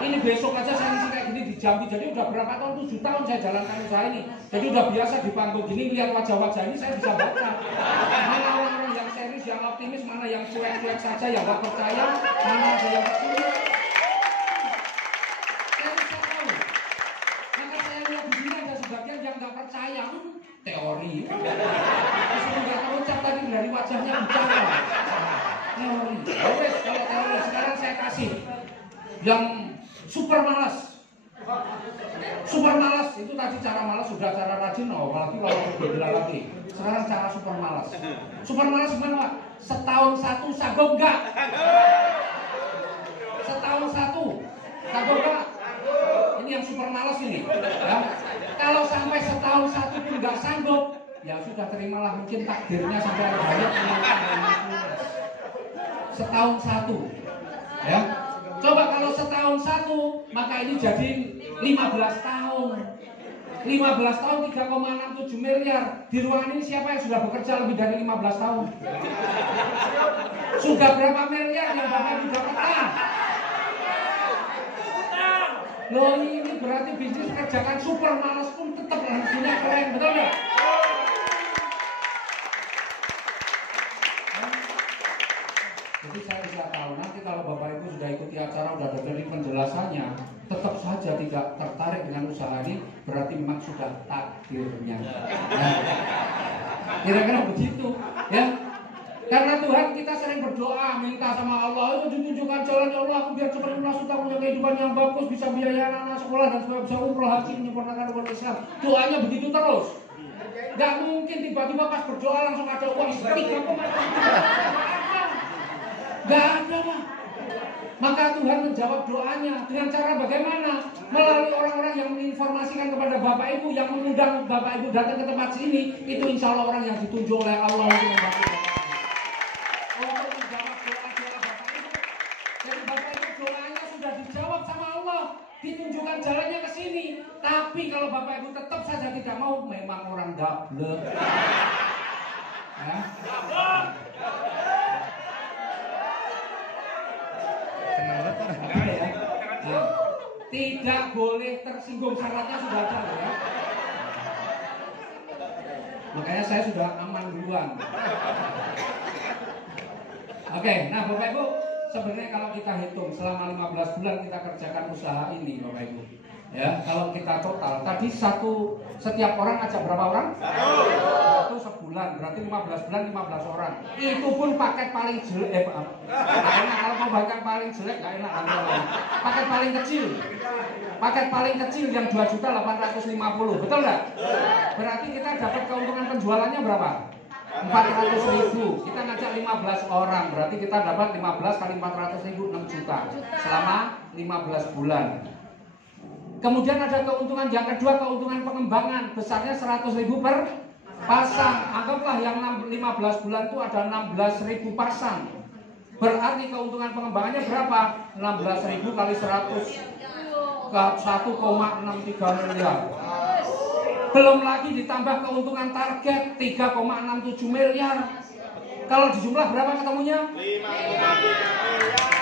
Ini besok aja saya ngisi kayak gini di Jambi. Jadi udah berapa tahun, 7 tahun saya jalankan usaha ini. Jadi udah biasa di panggung gini, lihat wajah-wajah ini saya bisa baca. Mana orang-orang yang serius, yang optimis, mana yang cuek-cuek saja, yang gak percaya, mana ada yang percaya. Sebagian yang nggak percaya teori, terus nggak tahu ucap tadi dari wajahnya bicara teori. Oke, kalau teori sekarang saya kasih yang super malas. Super malas itu tadi cara malas sudah cara rajin, apalagi kalau berbeda lagi. Sekarang cara super malas. Super malas gimana Pak? Setahun 1 sanggup nggak? Setahun 1 sanggup nggak? Ini yang super malas ini. Ya. Kalau sampai setahun 1 pun nggak sanggup, ya sudah terimalah, mungkin takdirnya sampai banyak setahun 1. Ya. Coba kalau setahun 1, maka ini jadi 15 tahun. 15 tahun 3,67 miliar. Di ruangan ini siapa yang sudah bekerja lebih dari 15 tahun? Sudah berapa miliar yang Bapak Ibu dapatkan? Loh, ini berarti bisnis kerjakan super malas pun tetap hasilnya keren, betul nggak? Jadi saya bisa tahu nanti kalau Bapak Ibu sudah ikuti acara, sudah dengerin penjelasannya, tetap saja tidak tertarik dengan usaha ini, berarti memang sudah takdirnya. Nah, kira-kira begitu, ya. Karena Tuhan kita sering berdoa, minta sama Allah, itu ditunjukkan jalan ya Allah, aku biar cepat lunas utang, punya kehidupan yang bagus, bisa biaya anak-anak sekolah dan supaya bisa umroh haji menyempurnakan umat Islam. Doanya begitu terus. Gak mungkin tiba-tiba pas berdoa langsung ada uang 3,5. Gak ada lah. Maka Tuhan menjawab doanya dengan cara bagaimana? Melalui orang-orang yang menginformasikan kepada Bapak Ibu, yang mengundang Bapak Ibu datang ke tempat sini, itu insya Allah orang yang ditunjuk oleh Allah untuk membantu. Ditunjukkan jalannya ke sini, tapi kalau Bapak Ibu tetap saja tidak mau, memang orang gablek. Ya. Oke ya. Nah, tidak boleh tersinggung, syaratnya sudah ada ya. Makanya saya sudah aman duluan. Oke, nah Bapak Ibu, sebenarnya kalau kita hitung selama 15 bulan kita kerjakan usaha ini Bapak Ibu. Ya, kalau kita total tadi setiap orang ajak berapa orang? Satu sebulan, berarti 15 bulan 15 orang. Itu pun paket paling jelek, nggak enak kalau mau paket paling jelek, nggak enak kan. Paket paling kecil. Paket paling kecil yang 2.850.000, betul nggak? Berarti kita dapat keuntungan penjualannya berapa? 400.000. Kita ngajak 15 orang, berarti kita dapat 15 kali 400.000, 6 juta selama 15 bulan. Kemudian ada keuntungan yang kedua, keuntungan pengembangan, besarnya 100.000 per pasang. Anggaplah yang 15 bulan itu ada 16.000 pasang. Berarti keuntungan pengembangannya berapa? 16.000 kali 100 ke 1,63 miliar. Belum lagi ditambah keuntungan target 3,67 miliar. Kalau dijumlah berapa ketemunya? 5,7 miliar.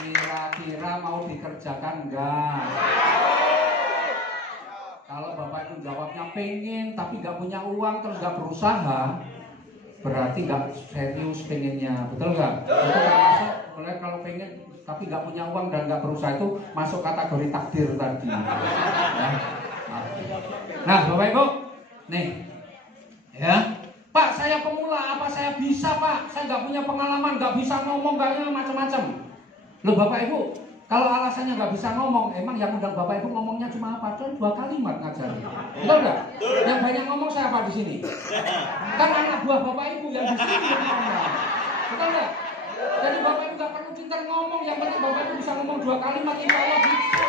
Kira-kira mau dikerjakan enggak? Kalau Bapak Ibu jawabnya pengen tapi nggak punya uang terus nggak berusaha, berarti nggak serius pengennya, betul nggak? Itu termasuk oleh kalau pengen tapi nggak punya uang dan nggak berusaha itu masuk kategori takdir tadi. Ya. Nah Bapak Ibu, nih, ya. Pak saya pemula, apa saya bisa Pak? Saya nggak punya pengalaman, nggak bisa ngomong, nggak macam-macam. Loh Bapak Ibu, kalau alasannya nggak bisa ngomong, emang yang undang Bapak Ibu ngomongnya cuma apa? Cuma 2 kalimat ngajarin. Betul nggak? Yang banyak ngomong saya apa di sini? Kan anak buah Bapak Ibu yang di sini yang ngomong. Betul nggak? Jadi Bapak Ibu nggak perlu pintar ngomong, yang penting Bapak Ibu bisa ngomong 2 kalimat, insya Allah bisa.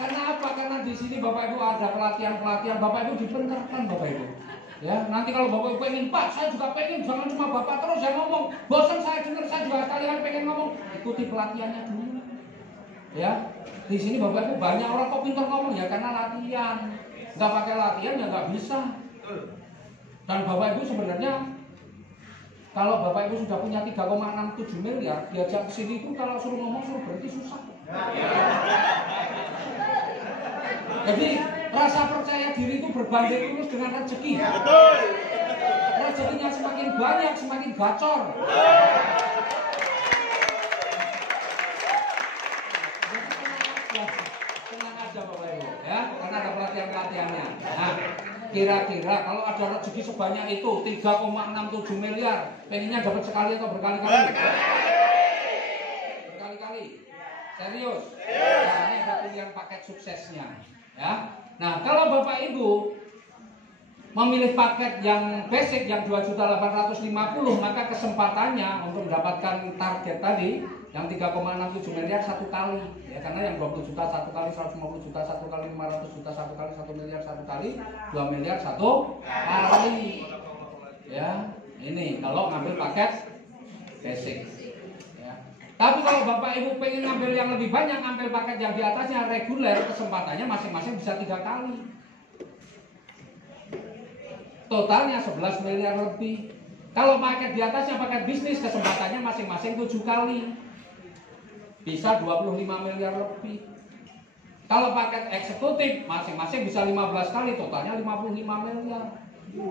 Karena apa? Karena di sini Bapak Ibu ada pelatihan-pelatihan, Bapak Ibu dibenarkan Bapak Ibu. Ya, nanti kalau Bapak Ibu pengen, Pak, saya juga pengen, jangan cuma Bapak terus yang ngomong. Bosan saya dengar, saya juga sekali-kali pengen ngomong. Ikuti pelatihannya dulu. Ya, di sini Bapak Ibu banyak orang kok pintar ngomong ya karena latihan. Nggak pakai latihan ya nggak bisa. Dan Bapak Ibu sebenarnya kalau Bapak Ibu sudah punya 3,67 miliar, diajak ke sini itu kalau suruh ngomong suruh berhenti susah. Jadi rasa percaya diri itu berbanding lurus dengan rezeki. Betul. Rezekinya semakin banyak, semakin gacor. Tenang aja Bapak Ibu, ya, karena ada pelatihannya. Nah, kira-kira kalau ada rezeki sebanyak itu 3,67 miliar, pengennya dapat sekali atau berkali-kali? Berkali-kali. Serius. Nah, ini ada pilihan paket suksesnya. Ya, nah kalau Bapak Ibu memilih paket yang basic yang 2.850.000, maka kesempatannya untuk mendapatkan target tadi yang 3,67 miliar 1 kali, ya karena yang 20 juta 1 kali, 150 juta 1 kali, 500 juta 1 kali, 1 miliar 1 kali, 2 miliar 1 kali. Ya, ini kalau ngambil paket basic. Tapi kalau Bapak Ibu pengen ngambil yang lebih banyak, ngambil paket yang di atasnya reguler, kesempatannya masing-masing bisa 3 kali. Totalnya 11 miliar lebih. Kalau paket di atasnya paket bisnis, kesempatannya masing-masing 7 kali. Bisa 25 miliar lebih. Kalau paket eksekutif, masing-masing bisa 15 kali, totalnya 55 miliar.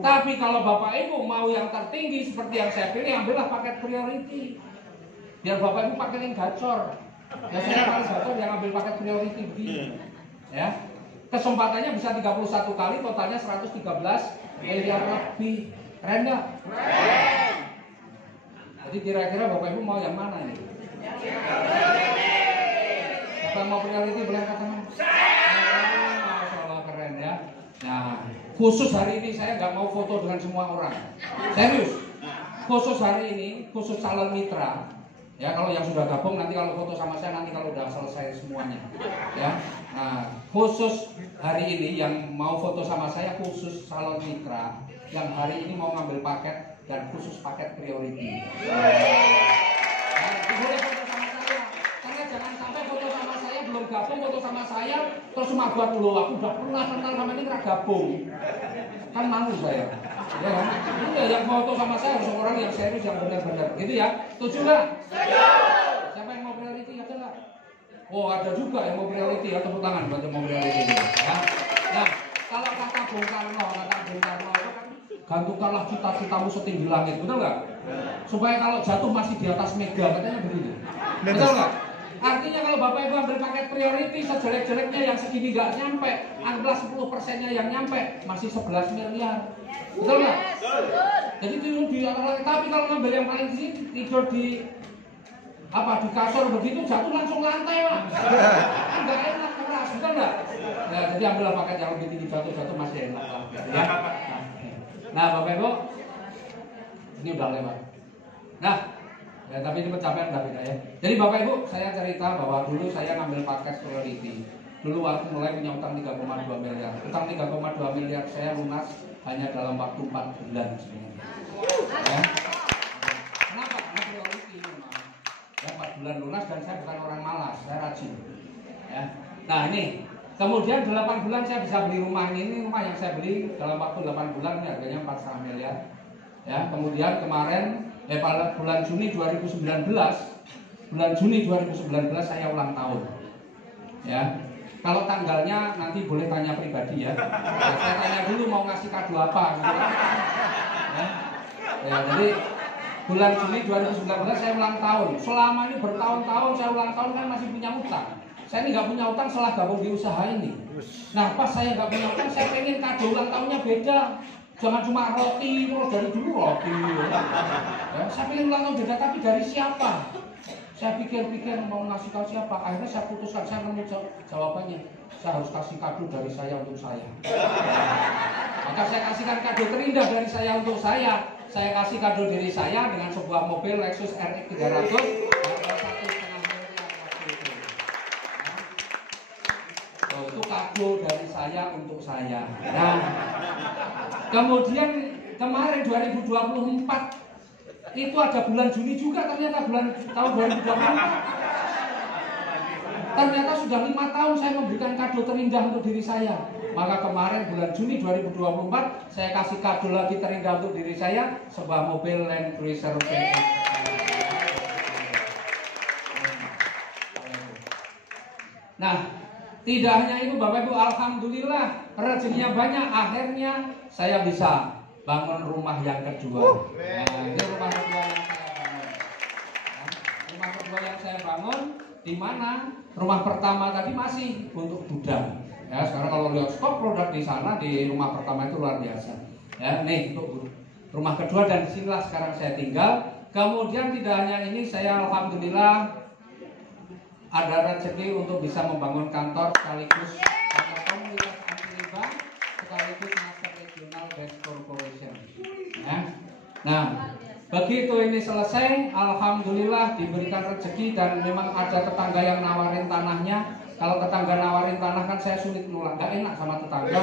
Tapi kalau Bapak Ibu mau yang tertinggi seperti yang saya pilih, ambillah paket priority. Biar Bapak Ibu pakai yang gacor. Biasanya paling gacor yang ambil paket priority begini. Ya. Kesempatannya bisa 31 kali, totalnya 113 miliar lebih. Keren nggak? Keren. Jadi kira-kira Bapak Ibu mau yang mana ini? Bapak mau priority boleh angkat tangan? Masya Allah keren ya. Nah, khusus hari ini saya nggak mau foto dengan semua orang. Serius. Khusus hari ini, khusus calon mitra. Ya kalau yang sudah gabung nanti kalau foto sama saya nanti kalau udah selesai semuanya. Ya. Nah, khusus hari ini yang mau foto sama saya khusus calon mitra yang hari ini mau ngambil paket dan khusus paket priority. Nah, boleh foto sama saya. Karena jangan sampai foto sama saya belum gabung, foto sama saya terus cuma buat dulu aku udah pernah kenal sama ini nggak gabung. Kan malu saya. Ya kan? Iya, yang foto sama saya harus orang yang serius, yang benar-benar. Gitu ya? Setuju nggak? Setuju. Siapa yang mau reality? Ada nggak? Oh, ada juga yang mau reality ya, tepuk tangan buat yang mau reality. Ya. Nah, kalau kata Bung Karno gantungkanlah cita-citamu setinggi langit, betul nggak? Supaya kalau jatuh masih di atas mega, katanya begini. Betul nggak? Artinya kalau Bapak Ibu ambil paket priority, sejelek-jeleknya yang segini nggak nyampe, anggaplah 10%-nya yang nyampe, masih 11 miliar. Betul nggak? Jadi tidur di atas langit. Tapi kalau ngambil yang paling di sini, tidur di di kasur begitu, jatuh langsung lantai, Pak. Nggak enak, keras, betul nggak? Ya, jadi ambillah paket yang lebih tinggi, jatuh masih enak lah. Ya. Nah, Bapak Ibu, ini udah lewat. Nah, ya, tapi ini pencapaian udah beda ya. Jadi Bapak Ibu, saya cerita bahwa dulu saya ngambil paket priority. Dulu waktu mulai punya utang 3,2 miliar. Utang 3,2 miliar saya lunas hanya dalam waktu 4 bulan sebenarnya. Ya. Kenapa? Karena priority memang. Ya, 4 bulan lunas dan saya bukan orang malas, saya rajin. Ya. Nah, ini kemudian 8 bulan saya bisa beli rumah ini rumah yang saya beli dalam waktu 8 bulan ini harganya 4,5 miliar. Ya, kemudian kemarin pada bulan Juni 2019 saya ulang tahun. Ya. Kalau tanggalnya nanti boleh tanya pribadi ya. Saya tanya dulu mau ngasih kado apa gitu. Ya, jadi bulan Juni 2019 saya ulang tahun. Selama ini bertahun-tahun saya ulang tahun kan masih punya utang. Saya ini nggak punya utang setelah gabung di usaha ini. Nah, pas saya nggak punya utang, saya pengen kado ulang tahunnya beda. Jangan cuma roti, terus dari dulu roti. Ya, saya pengen ulang tahun beda, tapi dari siapa? Saya pikir-pikir mau ngasih tahu siapa. Akhirnya saya putuskan, saya nemu jawabannya. Saya harus kasih kado dari saya untuk saya. Maka saya kasihkan kado terindah dari saya untuk saya. Saya kasih kado diri saya dengan sebuah mobil Lexus RX 300. Itu kado dari saya untuk saya. Nah, kemudian kemarin 2024 itu ada bulan Juni juga ternyata tahun 2024. Ternyata sudah 5 tahun saya memberikan kado terindah untuk diri saya. Maka kemarin bulan Juni 2024 saya kasih kado lagi terindah untuk diri saya, sebuah mobil Land Cruiser VX. Nah, tidak hanya itu Bapak Ibu, alhamdulillah rezekinya banyak. Akhirnya saya bisa bangun rumah yang kedua. Nah, ini rumah kedua yang saya bangun. Rumah kedua yang saya bangun di mana rumah pertama tadi masih untuk gudang. Ya, sekarang kalau lihat stok produk di sana di rumah pertama itu luar biasa. Ya, nih untuk rumah kedua dan disinilah sekarang saya tinggal. Kemudian tidak hanya ini, saya alhamdulillah ada rezeki untuk bisa membangun kantor sekaligus kantor komunitas anti riba sekaligus master regional best corporation. Ya. Nah, begitu ini selesai, alhamdulillah diberikan rezeki dan memang ada tetangga yang nawarin tanahnya. Kalau tetangga nawarin tanah kan saya sulit nolak, gak enak sama tetangga.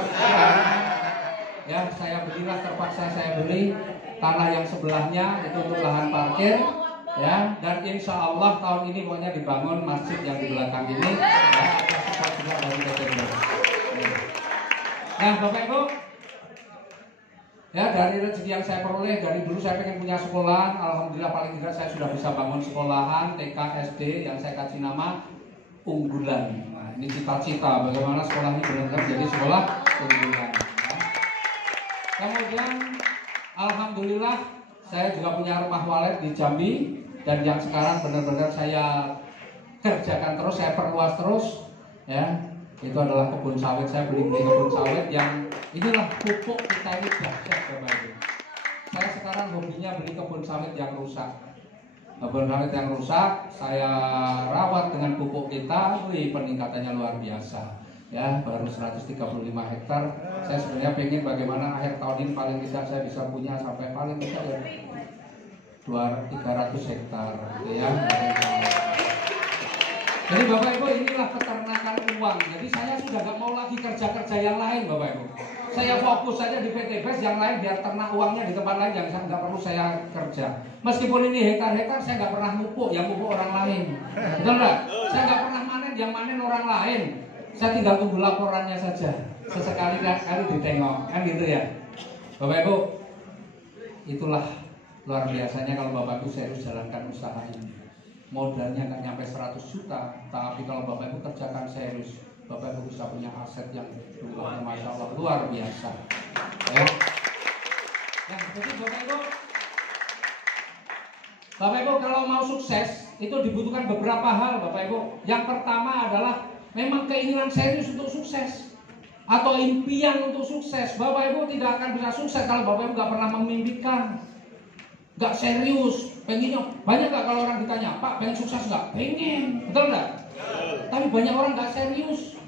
Ya, saya belilah, terpaksa saya beli tanah yang sebelahnya itu untuk lahan parkir. Ya, dan insya Allah tahun ini pokoknya dibangun masjid yang di belakang ini. Ya, ada support juga dari Desember. Nah, Bapak Ibu, ya dari rezeki yang saya peroleh dari dulu saya pengen punya sekolahan. Alhamdulillah paling tidak saya sudah bisa bangun sekolahan TK SD yang saya kasih nama Unggulan. Nah, ini cita-cita bagaimana sekolah ini benar-benar jadi sekolah unggulan. Ya. Kemudian, alhamdulillah saya juga punya rumah walet di Jambi. Dan yang sekarang benar-benar saya kerjakan terus, saya perluas terus, ya. Itu adalah kebun sawit. Saya beli kebun sawit yang inilah pupuk kita ini dahsyat, Bapak Ibu. Saya sekarang hobinya beli kebun sawit yang rusak. Kebun sawit yang rusak, saya rawat dengan pupuk kita. Wih, peningkatannya luar biasa. Ya, baru 135 hektar. Saya sebenarnya pengen bagaimana akhir tahun ini paling tidak saya bisa punya sampai paling tidak ya 300 hektar gitu ya. Jadi Bapak Ibu, inilah peternakan uang. Jadi saya sudah gak mau lagi kerja-kerja yang lain, Bapak Ibu. Saya fokus saja di PT BES, yang lain biar ternak uangnya di tempat lain, yang nggak perlu saya kerja. Meskipun ini hektar-hektar, saya nggak pernah mupuk, yang mupuk orang lain. Betul nggak? Saya nggak pernah manen, yang manen orang lain. Saya tinggal tunggu laporannya saja. Sesekali kali ditengok, kan gitu ya. Bapak Ibu, itulah luar biasanya kalau Bapak Ibu serius jalankan usaha ini. Modalnya nggak nyampe 100 juta, tapi kalau Bapak Ibu kerjakan serius, Bapak Ibu bisa punya aset yang jumlahnya Masya Allah luar biasa. Ya. Nah, jadi Bapak Ibu kalau mau sukses itu dibutuhkan beberapa hal Bapak Ibu. Yang pertama adalah memang keinginan serius untuk sukses atau impian untuk sukses. Bapak Ibu tidak akan bisa sukses kalau Bapak Ibu nggak pernah memimpikan, nggak serius. Pengennya banyak nggak kalau orang ditanya, Pak pengen sukses nggak? Pengen, betul nggak? Tapi banyak orang nggak serius,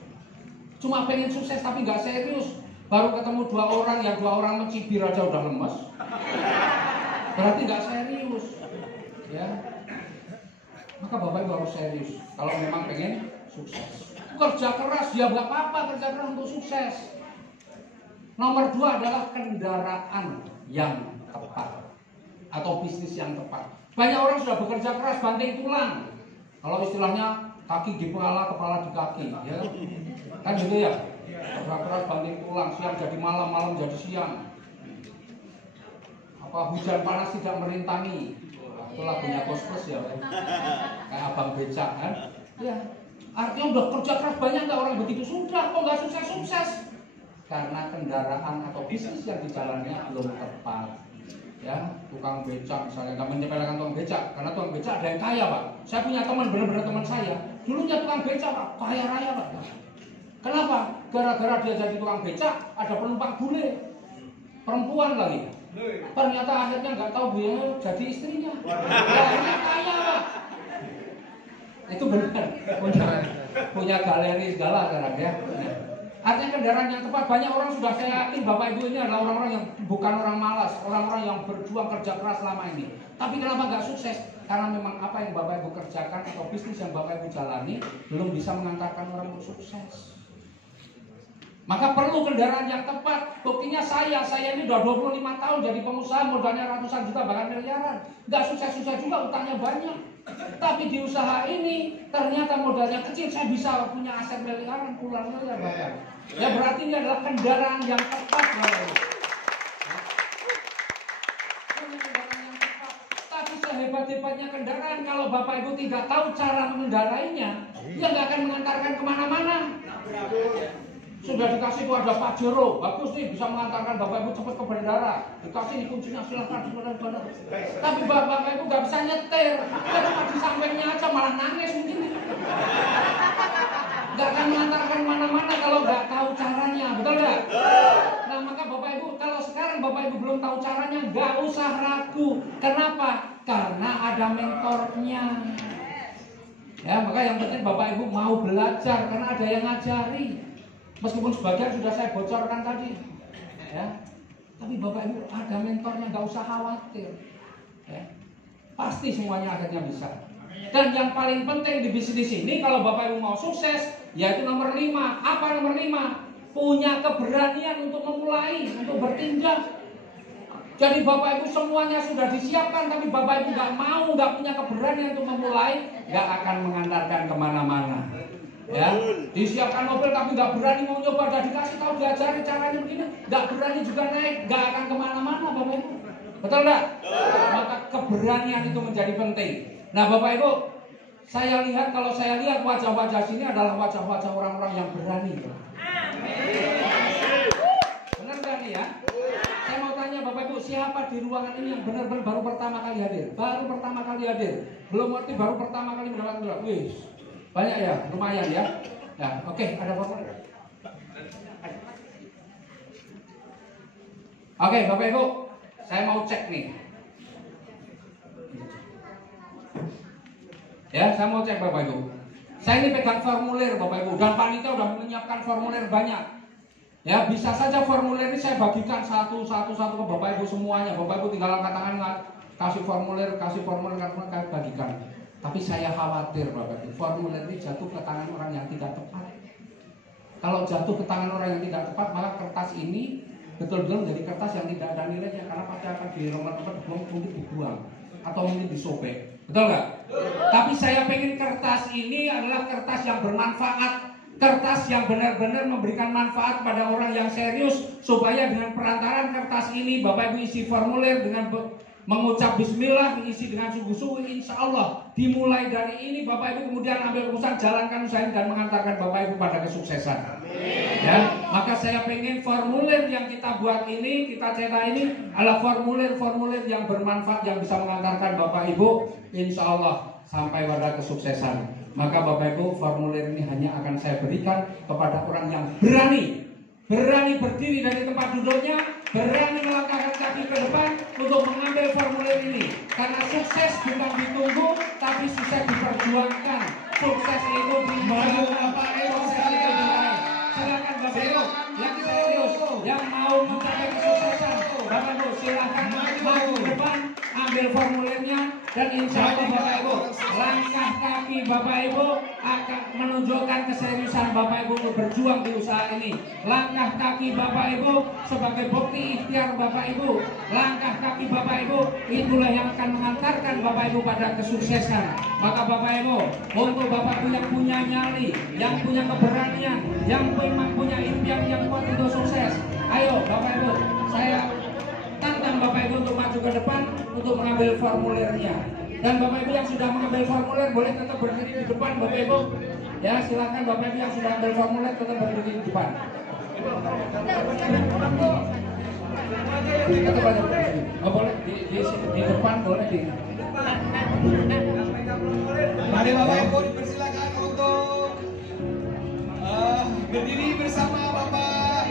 cuma pengen sukses tapi nggak serius. Baru ketemu dua orang mencibir aja udah lemes. Berarti nggak serius, ya. Maka Bapak Ibu harus serius kalau memang pengen sukses. Kerja keras, ya nggak apa-apa kerja keras untuk sukses. Nomor 2 adalah kendaraan yang tepat atau bisnis yang tepat. Banyak orang sudah bekerja keras banting tulang. Kalau istilahnya kaki di kepala di kaki, ya kan gitu ya. Kerja keras banting tulang, siang jadi malam, malam jadi siang. Apa hujan panas tidak merintangi? Itu lagunya Kosmos ya, kayak Abang Becak kan? Ya, artinya udah kerja keras banyak nggak orang begitu sudah, kok nggak sukses? Karena kendaraan atau bisnis yang dijalannya belum tepat. Ya, tukang becak misalnya, nggak menyepelekan tukang becak, karena tukang becak ada yang kaya Pak. Saya punya teman, benar-benar teman saya, dulunya tukang becak Pak, kaya raya Pak. Kenapa? Gara-gara dia jadi tukang becak, ada penumpang bule, perempuan lagi. Ternyata akhirnya nggak tahu dia jadi istrinya. Akhirnya kaya Pak. Itu benar, punya galeri segala sekarang ya. Artinya kendaraan yang tepat. Banyak orang sudah, saya yakin Bapak Ibu ini adalah orang-orang yang bukan orang malas, orang-orang yang berjuang kerja keras selama ini. Tapi kenapa nggak sukses? Karena memang apa yang Bapak Ibu kerjakan atau bisnis yang Bapak Ibu jalani belum bisa mengantarkan orang untuk sukses. Maka perlu kendaraan yang tepat. Buktinya saya ini udah 25 tahun jadi pengusaha, modalnya ratusan juta bahkan miliaran. Nggak sukses-sukses juga, utangnya banyak. Tapi di usaha ini ternyata modalnya kecil, saya bisa punya aset miliaran, puluhan miliar bahkan. Ya berarti ini adalah kendaraan yang tepat, Bapak Ibu. Kendaraan yang tepat. Tapi sehebat-hebatnya kendaraan, kalau Bapak Ibu tidak tahu cara mengendarainya, dia nggak akan mengantarkan kemana-mana. Sudah dikasih itu ada Pajero, bagus nih bisa mengantarkan Bapak Ibu cepat ke bandara. Dikasih nih kuncinya, silahkan di bandara. Tapi Bapak Ibu nggak bisa nyetir, cuma di sampingnya aja malah nangis mungkin. Nggak akan mengantarkan mana-mana kalau nggak tahu caranya, betul nggak? Nah maka Bapak Ibu, kalau sekarang Bapak Ibu belum tahu caranya, nggak usah ragu. Kenapa? Karena ada mentornya. Ya maka yang penting Bapak Ibu mau belajar karena ada yang ngajari. Meskipun sebagian sudah saya bocorkan tadi, ya, tapi Bapak Ibu ada mentornya, nggak usah khawatir, ya. Pasti semuanya akhirnya bisa. Dan yang paling penting di bisnis ini, kalau Bapak Ibu mau sukses, yaitu nomor 5. Apa nomor 5? Punya keberanian untuk memulai, untuk bertindak. Jadi Bapak Ibu semuanya sudah disiapkan, tapi Bapak Ibu nggak punya keberanian untuk memulai, nggak akan mengantarkan kemana-mana. Ya, disiapkan mobil tapi nggak berani mau nyoba, udah dikasih tahu diajari caranya begini, nggak berani juga naik, nggak akan kemana-mana Bapak Ibu, betul nggak? Maka keberanian itu menjadi penting. Nah Bapak Ibu, kalau saya lihat wajah-wajah sini adalah wajah-wajah orang-orang yang berani. Benar nggak nih ya? Saya mau tanya Bapak Ibu, siapa di ruangan ini yang benar-benar baru pertama kali hadir? Baru pertama kali hadir, belum ngerti, baru pertama kali mendapat gelar. Wih. Banyak ya, lumayan ya. Nah, oke, ada Bapak. Oke, Bapak Ibu, saya mau cek nih. Ya, saya mau cek Bapak Ibu. Saya ini pegang formulir Bapak Ibu, dan panitia udah menyiapkan formulir banyak. Ya, bisa saja formulir ini saya bagikan satu ke Bapak Ibu semuanya. Bapak Ibu tinggal angkat tangan, kasih formulir, bagikan. Tapi saya khawatir Bapak Ibu, formulir ini jatuh ke tangan orang yang tidak tepat. Kalau jatuh ke tangan orang yang tidak tepat, maka kertas ini betul-betul menjadi kertas yang tidak ada nilainya, karena pasti akan dirombat-rombat, mungkin dibuang atau mungkin disobek. Betul nggak? Tapi saya pengen kertas ini adalah kertas yang bermanfaat, kertas yang benar-benar memberikan manfaat pada orang yang serius, supaya dengan perantaran kertas ini Bapak Ibu isi formulir dengan mengucap bismillah, isi dengan sungguh-sungguh, insya Allah dimulai dari ini Bapak Ibu kemudian ambil keputusan, jalankan usaha ini dan mengantarkan Bapak Ibu pada kesuksesan. Ya, maka saya pengen formulir yang kita buat ini, kita cetak ini adalah formulir-formulir yang bermanfaat, yang bisa mengantarkan Bapak Ibu insya Allah sampai pada kesuksesan. Maka Bapak Ibu, formulir ini hanya akan saya berikan kepada orang yang berani berdiri dari tempat duduknya, berani melangkahkan kaki ke depan untuk mengambil formulir ini. Karena sukses bukan ditunggu, tapi sukses diperjuangkan. Sukses itu dimaju, Bapak Ibu sekalian. Silakan Bapak Ibu yang serius, yang mau mencapai kesuksesan, Bapak Ibu silakan maju ke depan, ambil formulirnya, dan insya Allah Bapak Ibu, langkah kaki Bapak Ibu akan menunjukkan keseriusan Bapak Ibu untuk berjuang di usaha ini. Langkah kaki Bapak Ibu sebagai bukti ikhtiar Bapak Ibu. Langkah kaki Bapak Ibu itulah yang akan mengantarkan Bapak Ibu pada kesuksesan. Maka Bapak Ibu, untuk Bapak Ibu yang punya nyali, yang punya keberanian, yang memang punya impian yang kuat untuk sukses, ayo Bapak Ibu, saya tantang Bapak Ibu untuk maju ke depan untuk mengambil formulirnya. Dan Bapak Ibu yang sudah mengambil formulir boleh tetap berdiri di depan Bapak Ibu. Ya, silakan Bapak Ibu yang sudah ambil formulir tetap berdiri di depan. Tetap ada berdiri. Oh, boleh di depan, boleh di. Mari Bapak Ibu dipersilakan untuk berdiri bersama Bapak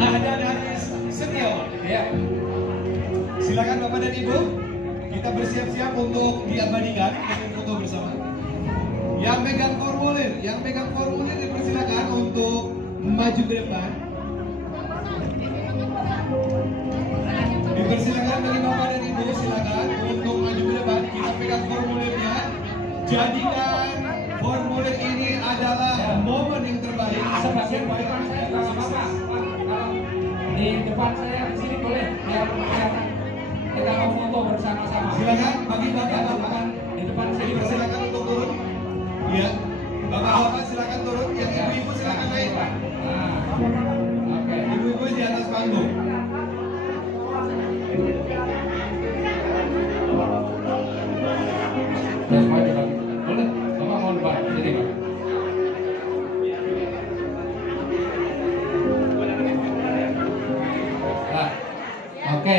Ahdan Haris Setiawan. Ya. Silakan Bapak dan Ibu, kita bersiap-siap untuk diabadikan dengan foto bersama. Yang pegang formulir dipersilakan untuk maju ke depan. Dipersilakan bagi Bapak dan Ibu, silakan untuk maju ke depan. Kita pegang formulirnya. Jadikan formulir ini adalah momen yang terbaik. Sebagian di depan saya nggak apa-apa. Kalau di depan saya di sini boleh biar kelihatan. Kita mau foto bersama-sama. Silakan bagi bapak-bapak di depan sini silakan untuk turun. Ya, bapak-bapak silakan turun. Yang ibu-ibu silakan naik. Nah, oke. Ibu-ibu di atas panggung. Ya, semua dibagi. Boleh? Bapak mau depan sini Pak. Nah, oke.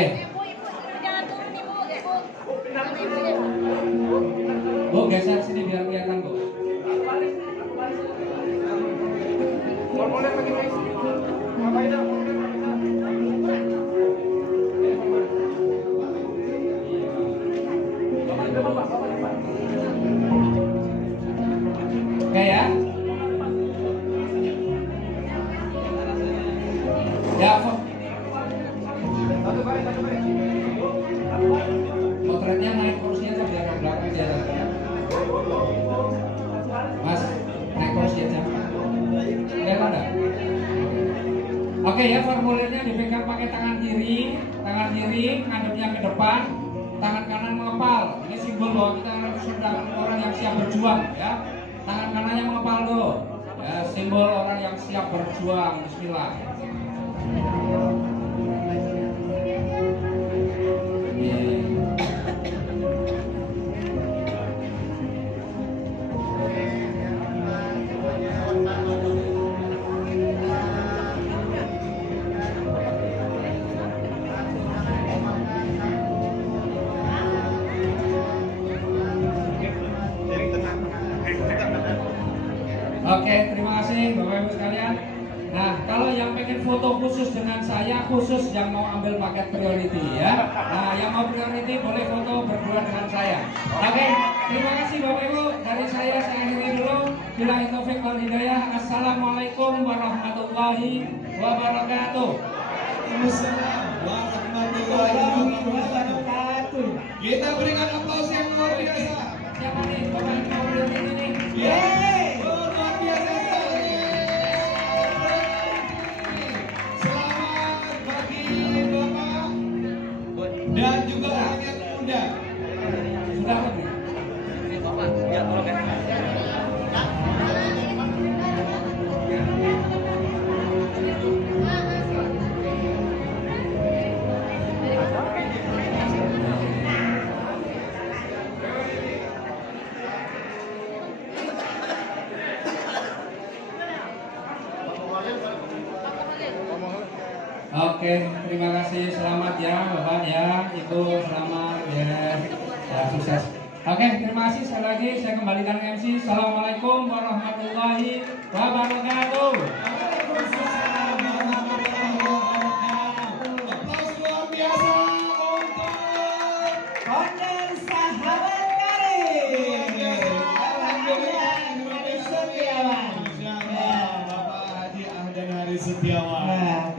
Bu, geser sini biar kelihatan Bu. Oke ya. Ya, potretnya naik kursinya sampai ke belakang di atas. Mas, naik kursi aja. Kelihatan enggak? Oke ya, formulirnya dipegang pakai tangan kiri ngadepnya ke depan, tangan kanan mengepal. Ini simbol bahwa kita sedang orang yang siap berjuang ya. Tangan kanannya mengepal dulu. Ya, simbol orang yang siap berjuang. Bismillah. Oke, terima kasih Bapak Ibu sekalian. Nah, kalau yang pengen foto khusus dengan saya, khusus yang mau ambil paket priority ya. Nah, yang mau priority boleh foto berdua dengan saya. Oke, terima kasih Bapak Ibu. Dari saya akhiri dulu. Billahi taufik wal hidayah. Assalamualaikum warahmatullahi wabarakatuh. Waalaikumsalam warahmatullahi wabarakatuh. Kita berikan aplaus yang luar biasa. Siapa nih Bapak yang mau priority nih? Yeay, luar biasa sekali. Selamat bagi Bapak dan juga rakyat muda. Sudah belum nih? Bapak, ya tolong ya. Oke, terima kasih. Selamat ya Bapak ya, Ibu, selamat ya, sukses. Oke, terima kasih sekali lagi. Saya kembalikan ke MC. Assalamualaikum warahmatullahi wabarakatuh. Waalaikumsalam warahmatullahi wabarakatuh. Aplaus luar biasa untuk Konten Sahabat Karib. Alhamdulillah Hari Setiawan. Masya Allah, Bapak Haji Ahdan Hari Setiawan. Nah,